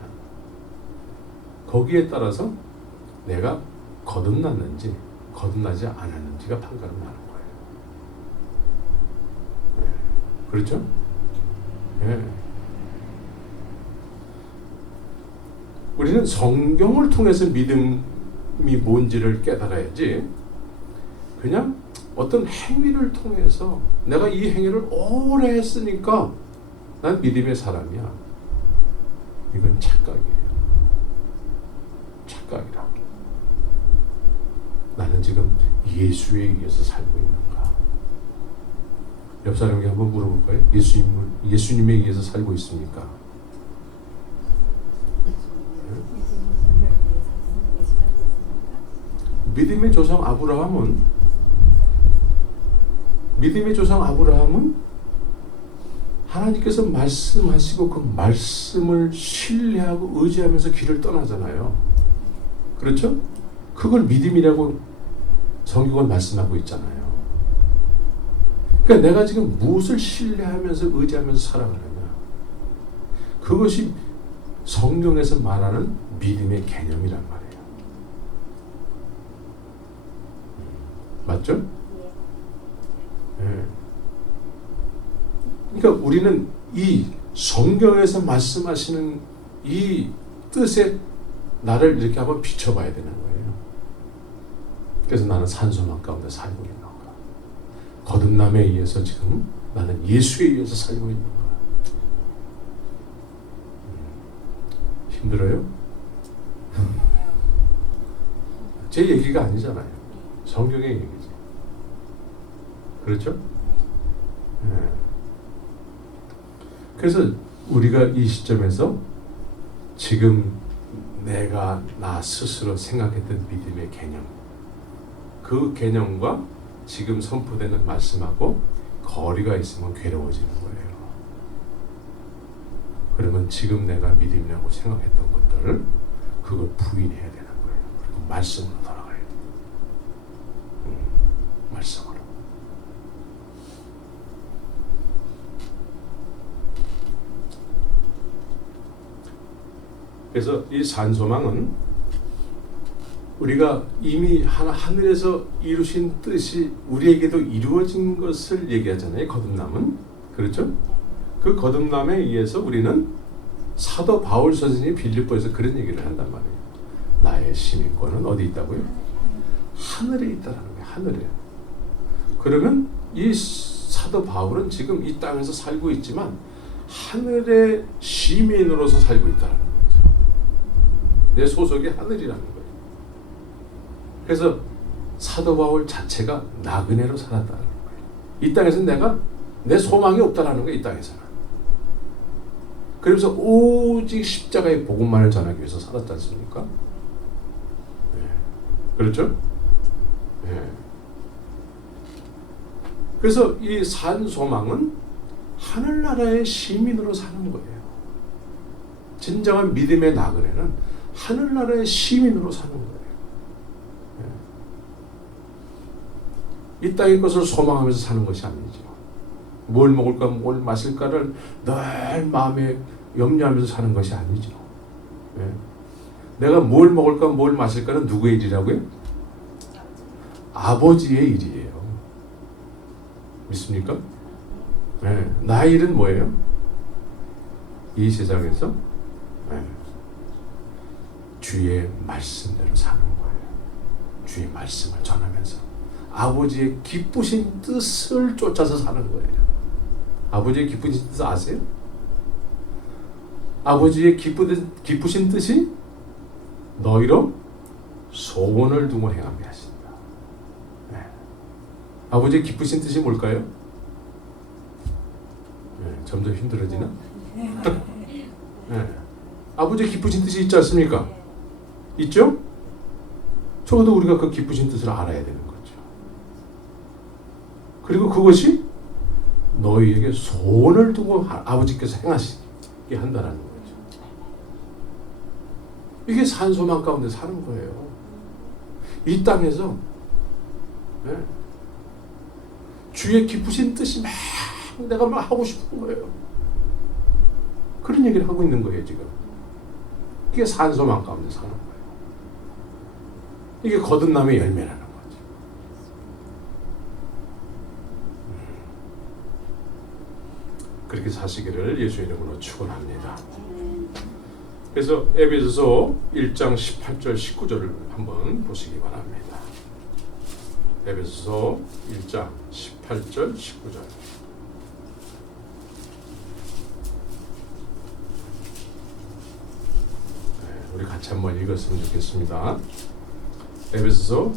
거기에 따라서 내가 거듭났는지 거듭나지 않았는지가 판가름 나는 거예요. 그렇죠? 네. 우리는 성경을 통해서 믿음이 뭔지를 깨달아야지 그냥 어떤 행위를 통해서 내가 이 행위를 오래 했으니까 난 믿음의 사람이야. 이건 착각이에요. 착각이라고. 나는 지금 예수에 의해서 살고 있는가? 옆 사람에게 한번 물어볼까요? 예수님에 의해서 살고 있습니까? 믿음의 조상 아브라함은 하나님께서 말씀하시고 그 말씀을 신뢰하고 의지하면서 길을 떠나잖아요. 그렇죠? 그걸 믿음이라고 성경은 말씀하고 있잖아요. 그러니까 내가 지금 무엇을 신뢰하면서 의지하면서 살아가느냐. 그것이 성경에서 말하는 믿음의 개념이란 말이에요. 맞죠? 네. 그러니까 우리는 이 성경에서 말씀하시는 이 뜻에 나를 이렇게 한번 비춰봐야 되는 거예요. 그래서 나는 산소망 가운데 살고 있는 거야. 거듭남에 의해서 지금 나는 예수에 의해서 살고 있는 거야. 힘들어요? 제 얘기가 아니잖아요. 성경의 얘기지. 그렇죠? 네. 그래서 우리가 이 시점에서 지금 내가 나 스스로 생각했던 믿음의 개념, 그 개념과 지금 선포되는 말씀하고 거리가 있으면 괴로워지는 거예요. 그러면 지금 내가 믿음이라고 생각했던 것들 그걸 부인해야 되는 거예요. 그리고 말씀으로 돌아가야 돼요. 말씀으로. 그래서 이 산소망은 우리가 이미 하늘에서 이루신 뜻이 우리에게도 이루어진 것을 얘기하잖아요. 거듭남은. 그렇죠? 그 거듭남에 의해서 우리는 사도 바울 선생님이 빌립보에서 그런 얘기를 한단 말이에요. 나의 시민권은 어디 있다고요? 하늘에 있다라는 거예요. 하늘에. 그러면 이 사도 바울은 지금 이 땅에서 살고 있지만 하늘의 시민으로서 살고 있다라는 거죠. 내 소속이 하늘이라는 거예요. 그래서 사도 바울 자체가 나그네로 살았다는 거예요. 이 땅에서는 내가 내 소망이 없다라는 거예요. 이 땅에서는. 그러면서 오직 십자가의 복음만을 전하기 위해서 살았지 않습니까? 네. 그렇죠? 네. 그래서 이 산소망은 하늘나라의 시민으로 사는 거예요. 진정한 믿음의 나그네는 하늘나라의 시민으로 사는 거예요. 네. 이 땅의 것을 소망하면서 사는 것이 아니죠. 뭘 먹을까 뭘 마실까를 늘 마음에 염려하면서 사는 것이 아니죠. 네. 내가 뭘 먹을까 뭘 마실까는 누구의 일이라고요? 아버지의 일이에요. 믿습니까? 네. 나의 일은 뭐예요? 이 세상에서 네. 주의 말씀대로 사는 거예요. 주의 말씀을 전하면서 아버지의 기쁘신 뜻을 쫓아서 사는 거예요. 아버지의 기쁘신 뜻 아세요? 아버지의 기쁘신 뜻이 너희로 소원을 두고 행하게 하신다. 네. 아버지의 기쁘신 뜻이 뭘까요? 네, 점점 힘들어지나? 네. 아버지의 기쁘신 뜻이 있지 않습니까? 있죠? 적어도 우리가 그 기쁘신 뜻을 알아야 되는 거죠. 그리고 그것이 너희에게 소원을 두고 아버지께서 행하시게 한다는 거죠. 이게 산소망 가운데 사는 거예요. 이 땅에서 네? 주의 기쁘신 뜻이 막 내가 막 하고 싶은 거예요. 그런 얘기를 하고 있는 거예요 지금. 이게 산소망 가운데 사는 거예요. 이게 거듭남의 열매라는 거죠. 그렇게 사시기를 예수 이름으로 축원합니다. 그래서 에베소서 1장 18절 19절을 한번 보시기 바랍니다. 에베소서 1장 18절 19절. 우리 같이 한번 읽었으면 좋겠습니다. 에베소서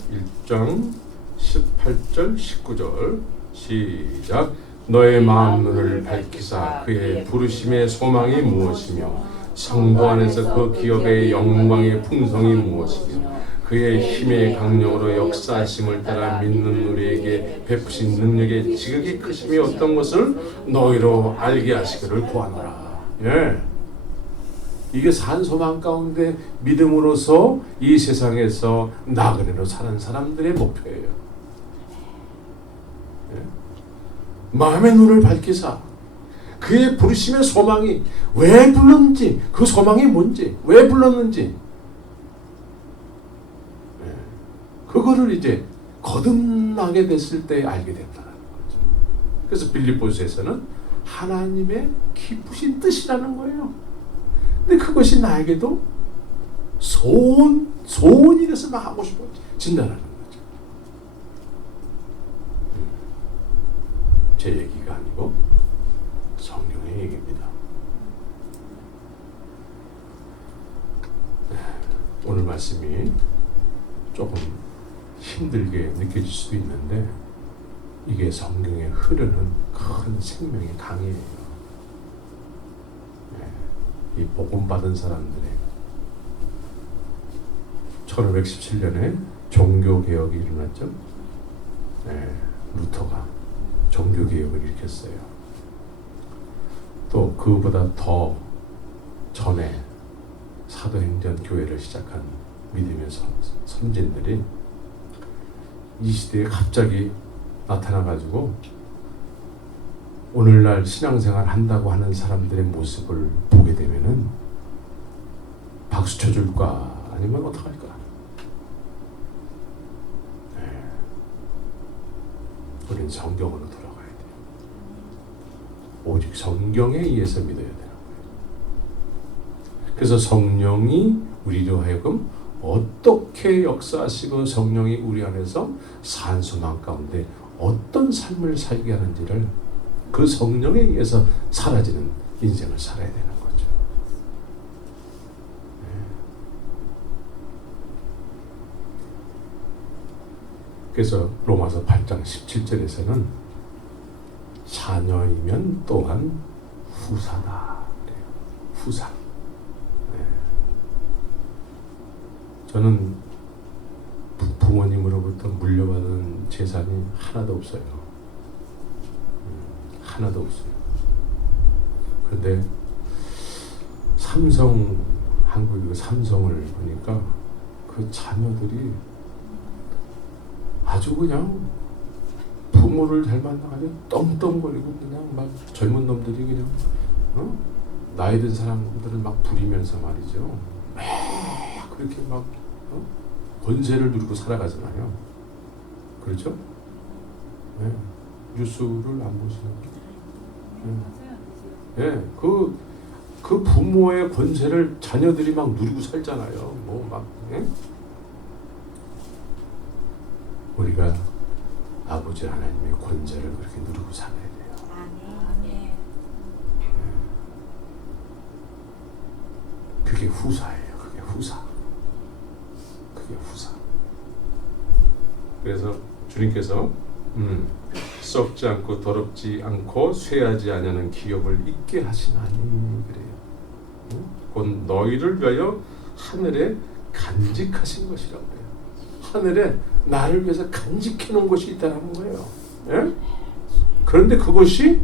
1장 18절 19절 시작. 너의 마음 눈을 밝히사 그의 부르심의 소망이 무엇이며 성도 안에서 그 기업의 영광의 풍성이 무엇이며 그의 힘의 강력으로 역사하심을 따라 믿는 우리에게 베푸신 능력의 지극히 크심이 어떤 것을 너희로 알게 하시기를 구하노라. 예. 이게 산소망 가운데 믿음으로서 이 세상에서 나그네로 사는 사람들의 목표예요. 예? 마음의 눈을 밝히사 그의 부르심의 소망이 왜 불렀는지, 그 소망이 뭔지, 왜 불렀는지 예. 그거를 이제 거듭나게 됐을 때 알게 된다는 거죠. 그래서 빌립보서에서는 하나님의 기쁘신 뜻이라는 거예요. 근데 그것이 나에게도 소원이 돼서 막 하고 싶어진다는 거죠. 제 얘기가 아니고 성경의 얘기입니다. 오늘 말씀이 조금 힘들게 느껴질 수도 있는데 이게 성경에 흐르는 큰 생명의 강이에요. 이 복음 받은 사람들의 1517년에 종교 개혁이 일어났죠. 네, 루터가 종교 개혁을 일으켰어요. 또 그보다 더 전에 사도행전 교회를 시작한 믿음의 선진들이 이 시대에 갑자기 나타나가지고 오늘날 신앙생활 한다고 하는 사람들의 모습을 보게 되면은 박수 쳐줄까 아니면 어떡할까? 네. 우리는 성경으로 돌아가야 돼요. 오직 성경에 의해서 믿어야 되는 거예요. 그래서 성령이 우리로 하여금 어떻게 역사하시고 성령이 우리 안에서 산소망 가운데 어떤 삶을 살게 하는지를 그 성령에 의해서 사라지는 인생을 살아야 되는 거죠. 그래서 로마서 8장 17절에서는 자녀이면 또한 후사다. 후사. 저는 부모님으로부터 물려받은 재산이 하나도 없어요. 하나도 없어요. 그런데 한국 삼성을 보니까 그 자녀들이 아주 그냥 부모를 잘 만나가지고 떵떵거리고 그냥 막 젊은 놈들이 그냥 나이 든 사람들을 막 부리면서 말이죠. 막 그렇게 막 권세를 누리고 살아가잖아요. 그렇죠? 네. 뉴스를 안 보시나요? 예, 그 부모의 권세를 자녀들이 막 누리고 살잖아요. 예? 우리가 아버지 하나님의 권세를 그렇게 누리고 살아야 돼요. 아멘. 그게 후사예요. 그게 후사. 그게 후사. 그래서 주님께서 썩지 않고 더럽지 않고 쇠하지 아니하는 기업을 있게 하시나니 그래요. 곧 너희를 위하여 하늘에 간직하신 것이라고 그래요. 하늘에 나를 위해서 간직해 놓은 것이 있다는 거예요. 예? 그런데 그것이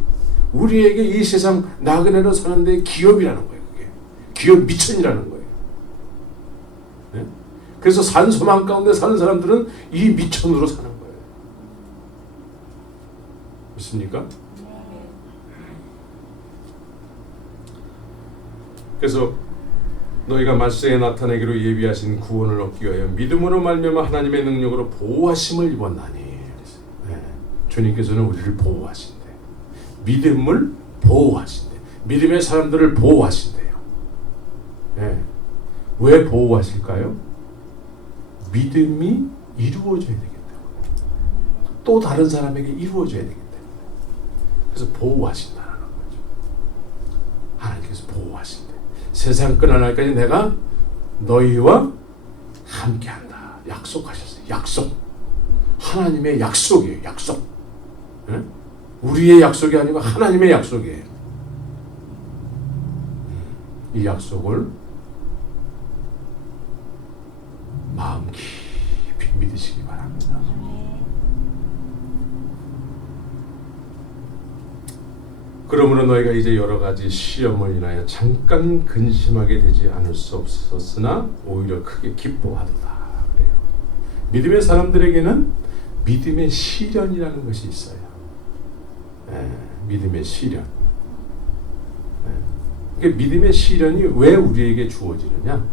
우리에게 이 세상 나그네로 사는데 기업이라는 거예요. 그게 기업 미천이라는 거예요. 예? 그래서 산소망 가운데 사는 사람들은 이 미천으로 사는 거예요. 믿습니까? 그래서 너희가 말세에 나타내기로 예비하신 구원을 얻기 위하여 믿음으로 말미암아 하나님의 능력으로 보호하심을 입었나니. 네. 주님께서는 우리를 보호하신대. 믿음을 보호하신대. 믿음의 사람들을 보호하신대요. 네. 왜 보호하실까요? 믿음이 이루어져야 되기 때문에. 또 다른 사람에게 이루어져야 되기 때문에. 그래서 보호하신다는 거죠. 하나님께서 보호하신대. 세상 끝날날까지 내가 너희와 함께한다. 약속하셨어요. 약속. 하나님의 약속이에요. 약속. 네? 우리의 약속이 아니고 하나님의 약속이에요. 이 약속을 마음 깊이 믿으시기 바랍니다. 그러므로 너희가 이제 여러 가지 시험을 인하여 잠깐 근심하게 되지 않을 수 없었으나 오히려 크게 기뻐하도다. 그래요. 믿음의 사람들에게는 믿음의 시련이라는 것이 있어요. 믿음의 시련. 그러니까 믿음의 시련이 왜 우리에게 주어지느냐?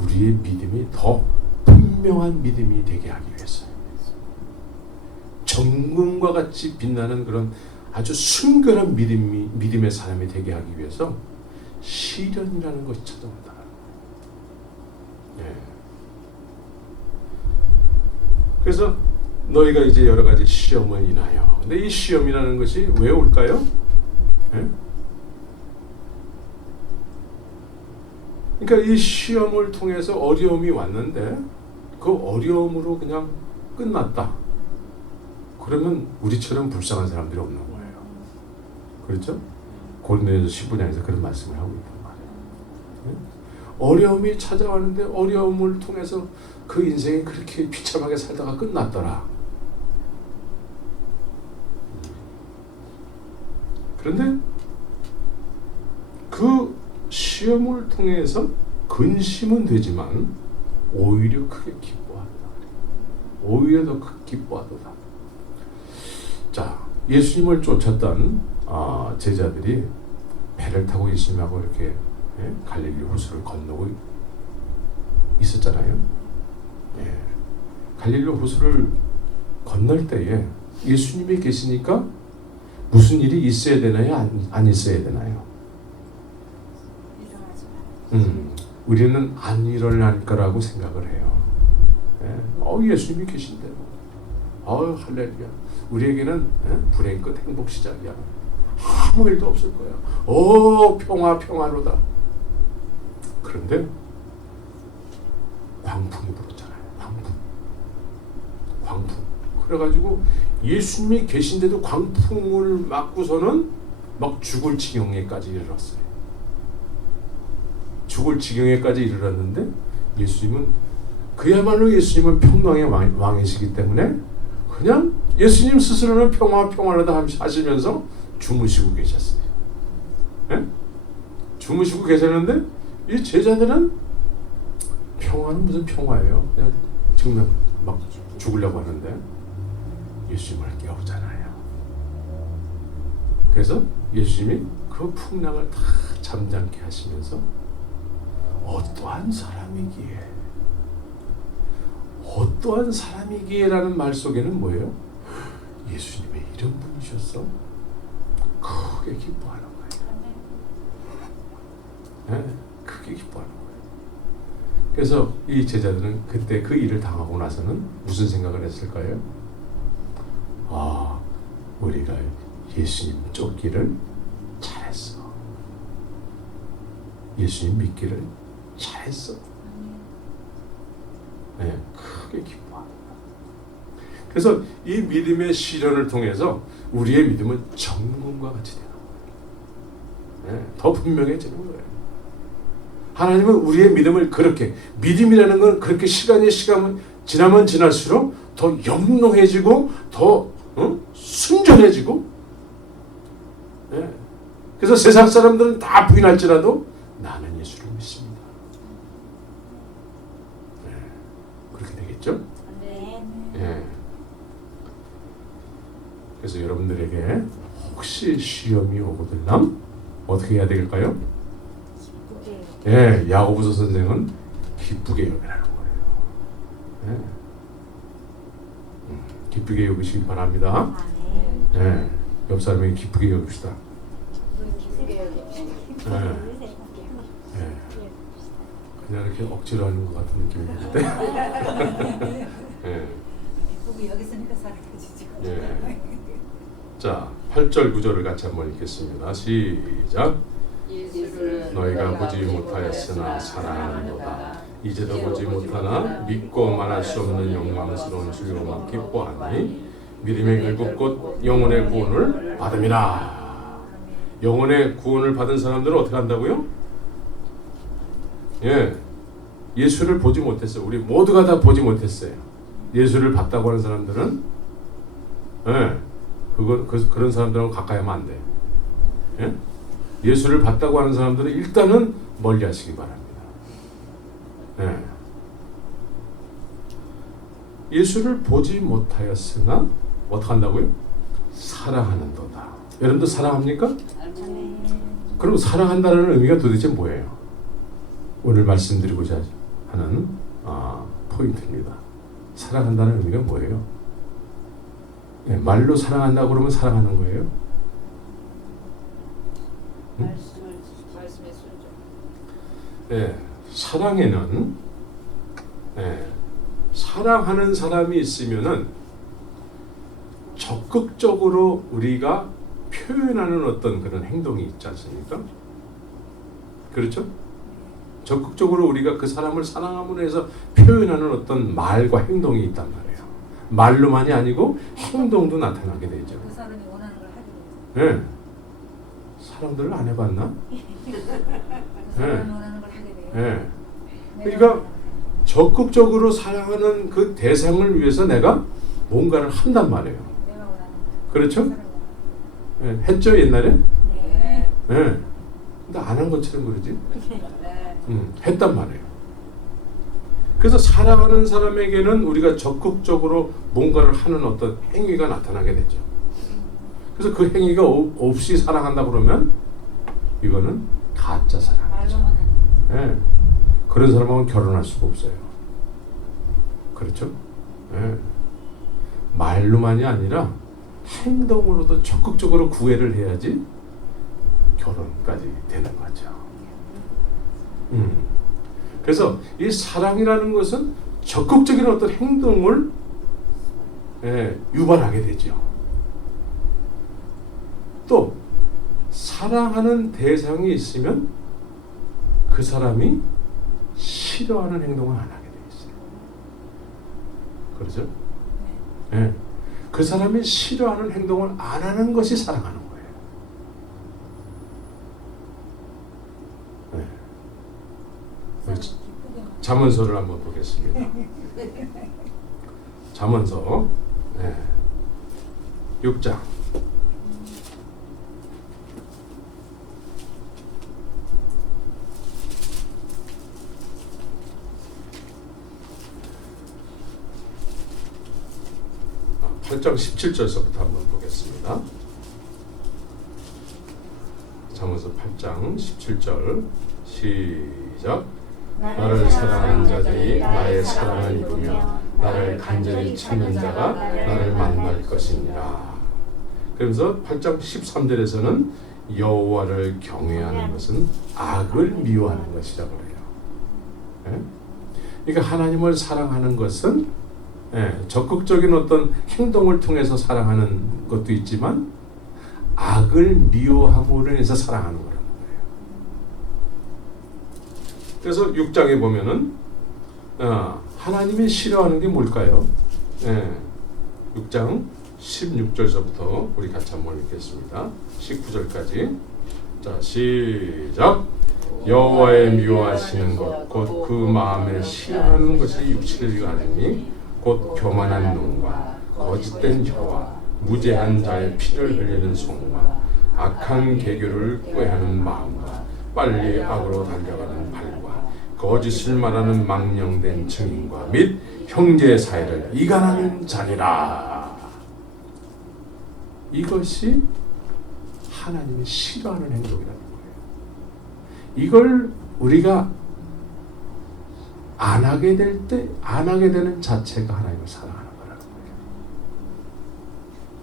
우리의 믿음이 더 분명한 믿음이 되게 하기 위해서요. 정금과 같이 빛나는 그런 아주 순결한 믿음의 사람이 되게 하기 위해서 시련이라는 것이 찾아온다. 예. 그래서 너희가 이제 여러 가지 시험을 인하여. 근데 이 시험이라는 것이 왜 올까요? 예? 그러니까 이 시험을 통해서 어려움이 왔는데 그 어려움으로 그냥 끝났다. 그러면 우리처럼 불쌍한 사람들이 없는 거예요. 그렇죠? 고린도전서 15장에서 그런 말씀을 하고 있단 말이에요. 네? 어려움이 찾아왔는데 어려움을 통해서 그 인생이 그렇게 비참하게 살다가 끝났더라. 그런데 그 시험을 통해서 근심은 되지만 오히려 크게 기뻐하도다. 오히려 더 기뻐하도다. 자, 예수님을 쫓았던 제자들이 배를 타고 예수님하고 이렇게 갈릴리 호수를 건너고 있었잖아요. 예. 갈릴리 호수를 건널 때에 예수님이 계시니까 무슨 일이 있어야 되나요? 안 있어야 되나요? 우리는 안 일어날 거라고 생각을 해요. 예. 예수님이 계신데 할렐루야. 우리에게는 불행 끝 행복 시작이야. 아무 일도 없을 거야. 평화로다. 그런데 광풍이 불었잖아요. 광풍. 그래가지고 예수님이 계신데도 광풍을 맞고서는 막 죽을 지경에까지 이르렀어요. 죽을 지경에까지 이르렀는데 예수님은 평강의 왕이시기 때문에 그냥 예수님 스스로는 평화로다 하시면서 주무시고 계셨어요. 예? 주무시고 계셨는데 이 제자들은 평화는 무슨 평화예요? 그냥 지금 막 죽으려고 하는데 예수님을 깨우잖아요. 그래서 예수님이 그 풍랑을 다 잠잠케 하시면서 어떠한 사람이기에라는 말 속에는 뭐예요? 예수님의 이런 분이셨어? 크게 기뻐하는 거예요. 네, 크게 기뻐하는 거예요. 그래서 이 제자들은 그때 그 일을 당하고 나서는 무슨 생각을 했을까요? 우리가 예수님 쫓기를 잘했어. 예수님 믿기를 잘했어. 네, 크게 기뻐합니다. 그래서 이 믿음의 시련을 통해서 우리의 믿음은 정금과 같이 되는 거예요. 네, 더 분명해지는 거예요. 하나님은 우리의 믿음을 그렇게, 믿음이라는 건 그렇게 시간이 지나면 지날수록 더 영롱해지고 더 순전해지고, 네. 그래서 세상 사람들은 다 부인할지라도 나는 예수를 믿습니다. 네. 그렇게 되겠죠? 네. 네. 그래서 여러분들에게 혹시 시험이 오거들랑 어떻게 해야 될까요? 예, 야고보서 선생은 기쁘게 여기라는 거예요. 예. 기쁘게 여기시기 바랍니다. 예, 옆 사람에게 기쁘게 여깁시다. 예. 예. 그냥 이렇게 억지로 하는 것 같은 느낌이 드는데. 예. 기쁘게 여기 있으니까 살아가지죠. 예. 자, 8절 9절을 같이 한번 읽겠습니다. 시작. 너희가 보지 못하였으나 사랑하는도다. 이제도 보지 못하나 믿고 말할 수 없는 영광스러운 주님만 기뻐하니 믿음의 결국 곧 영혼의 구원을 받음이라. 영혼의 구원을 받은 사람들은 어떻게 한다고요? 예, 예수를 보지 못했어요. 우리 모두가 다 보지 못했어요. 예수를 봤다고 하는 사람들은 예, 그런 사람들하고 가까이 하면 안 돼. 예? 예수를 봤다고 하는 사람들은 일단은 멀리 하시기 바랍니다. 예. 예수를 보지 못하였으나 어떻게 한다고요? 사랑하는도다. 여러분도 사랑합니까? 그럼 사랑한다는 의미가 도대체 뭐예요? 오늘 말씀드리고자 하는 포인트입니다. 사랑한다는 의미가 뭐예요? 예, 말로 사랑한다고 그러면 사랑하는 거예요? 말씀의 순종. 예, 사랑에는 사랑하는 사람이 있으면은 적극적으로 우리가 표현하는 어떤 그런 행동이 있지 않습니까? 그렇죠? 적극적으로 우리가 그 사람을 사랑함으로 해서 표현하는 어떤 말과 행동이 있단 말이에요. 말로만이 아니고 행동도 나타나게 되죠. 그 사람이 원하는 걸 하게 돼요. 예. 사람들을 안 해봤나? 그 사람이 원하는 걸 하게 돼요. 예. 그러니까 적극적으로 사랑하는 그 대상을 위해서 내가 뭔가를 한단 말이에요. 내가 원하는 거. 그렇죠? 그 사람이 예. 했죠 옛날에? 네. 예. 근데 안 한 것처럼 그러지? 네. 했단 말이에요. 그래서 사랑하는 사람에게는 우리가 적극적으로 뭔가를 하는 어떤 행위가 나타나게 되죠. 그래서 그 행위가 없이 사랑한다 그러면 이거는 가짜 사랑이죠. 말로만 하는 예. 그런 사람하고는 결혼할 수가 없어요. 그렇죠? 예. 말로만이 아니라 행동으로도 적극적으로 구애를 해야지 결혼까지 되는 거죠. 그래서 이 사랑이라는 것은 적극적인 어떤 행동을 유발하게 되죠. 또 사랑하는 대상이 있으면 그 사람이 싫어하는 행동을 안 하게 돼 있어요. 그렇죠? 네. 그 사람이 싫어하는 행동을 안 하는 것이 사랑하는 거예요. 네. 우리 잠언서를 한번 보겠습니다. 잠언서 6장 8장 17절서부터 한번 보겠습니다. 잠언서 8장 17절 시작. 나를 사랑하는 자들이 나의 사랑을 입으며 나를 간절히 찾는 자가 나를 만날 것이니라. 그러면서 8장 13절에서는 여호와를 경외하는 것은 악을 미워하는 것이라고 그래요. 그러니까 하나님을 사랑하는 것은 적극적인 어떤 행동을 통해서 사랑하는 것도 있지만 악을 미워함으로 해서 사랑하는 거라는 그래서 6장에 보면은 하나님이 싫어하는 게 뭘까요? 6장 16절서부터 우리 같이 한번 읽겠습니다. 19절까지. 자, 시작. 여호와의 미워하시는 것 곧 그 마음에 싫어하는 것이 육체를 가르니 곧 교만한 눈과 거짓된 혀와 무죄한 자의 피를 흘리는 손과 악한 계교를 꾀하는 마음과 빨리 악으로 달려가는 발과 거짓을 말하는 망령된 증인과 및 형제 사이를 이간하는 자니라. 이것이 하나님이 싫어하는 행동이라는 거예요. 이걸 우리가 안 하게 될 때, 안 하게 되는 자체가 하나님을 사랑하는 거라는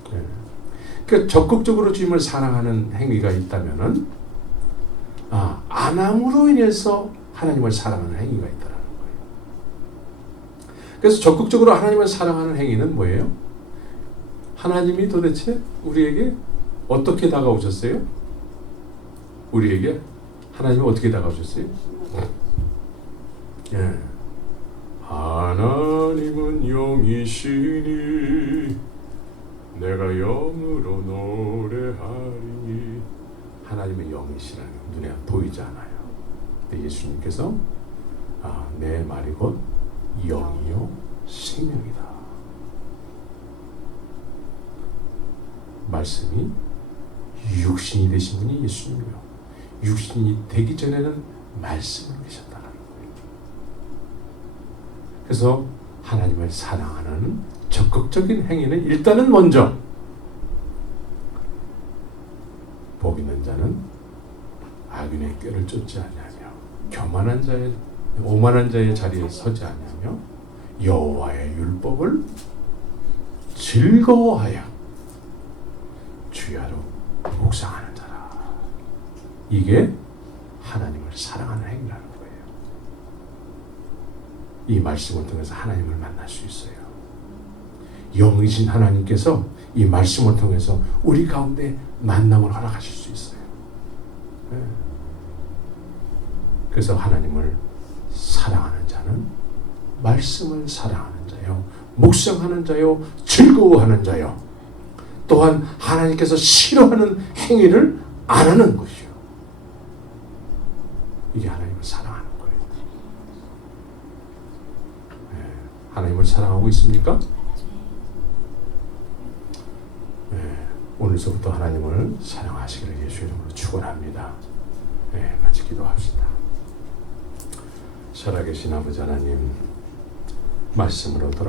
거예요. 그러니까 적극적으로 주님을 사랑하는 행위가 있다면은, 안 함으로 인해서 하나님을 사랑하는 행위가 있다는 거예요. 그래서 적극적으로 하나님을 사랑하는 행위는 뭐예요? 하나님이 도대체 우리에게 어떻게 다가오셨어요? 우리에게 하나님이 어떻게 다가오셨어요? 하나님은 영이시니 내가 영으로 노래하리니. 하나님은 영이시라는 게 눈에 보이지 않아요. 근데 예수님께서 내 말이 곧 영이요 생명이다. 말씀이 육신이 되신 분이 예수님이요. 육신이 되기 전에는 말씀으로 계셨다는 거예요. 그래서 하나님을 사랑하는 적극적인 행위는 일단은 먼저 복 있는 자는 악인의 꾀를 쫓지 아니하며 교만한 자의 오만한 자의 자리에 서지 아니하며 여호와의 율법을 즐거워하여 주야로 묵상하는 자라. 이게 하나님을 사랑하는 행위라는 거예요. 이 말씀을 통해서 하나님을 만날 수 있어요. 영이신 하나님께서 이 말씀을 통해서 우리 가운데 만남을 허락하실 수 있어요. 그래서 하나님을 사랑하는 자는 말씀을 사랑하는 자요, 묵상하는 자요, 즐거워하는 자요, 또한 하나님께서 싫어하는 행위를 안 하는 것이요. 이게 하나님을 사랑하는 거예요. 하나님을 사랑하고 있습니까? 오늘서부터 하나님을 사랑하시기를 예수의 이름으로 축원합니다. 같이 기도합시다. 살아계신 아버지 하나님, 말씀으로 돌아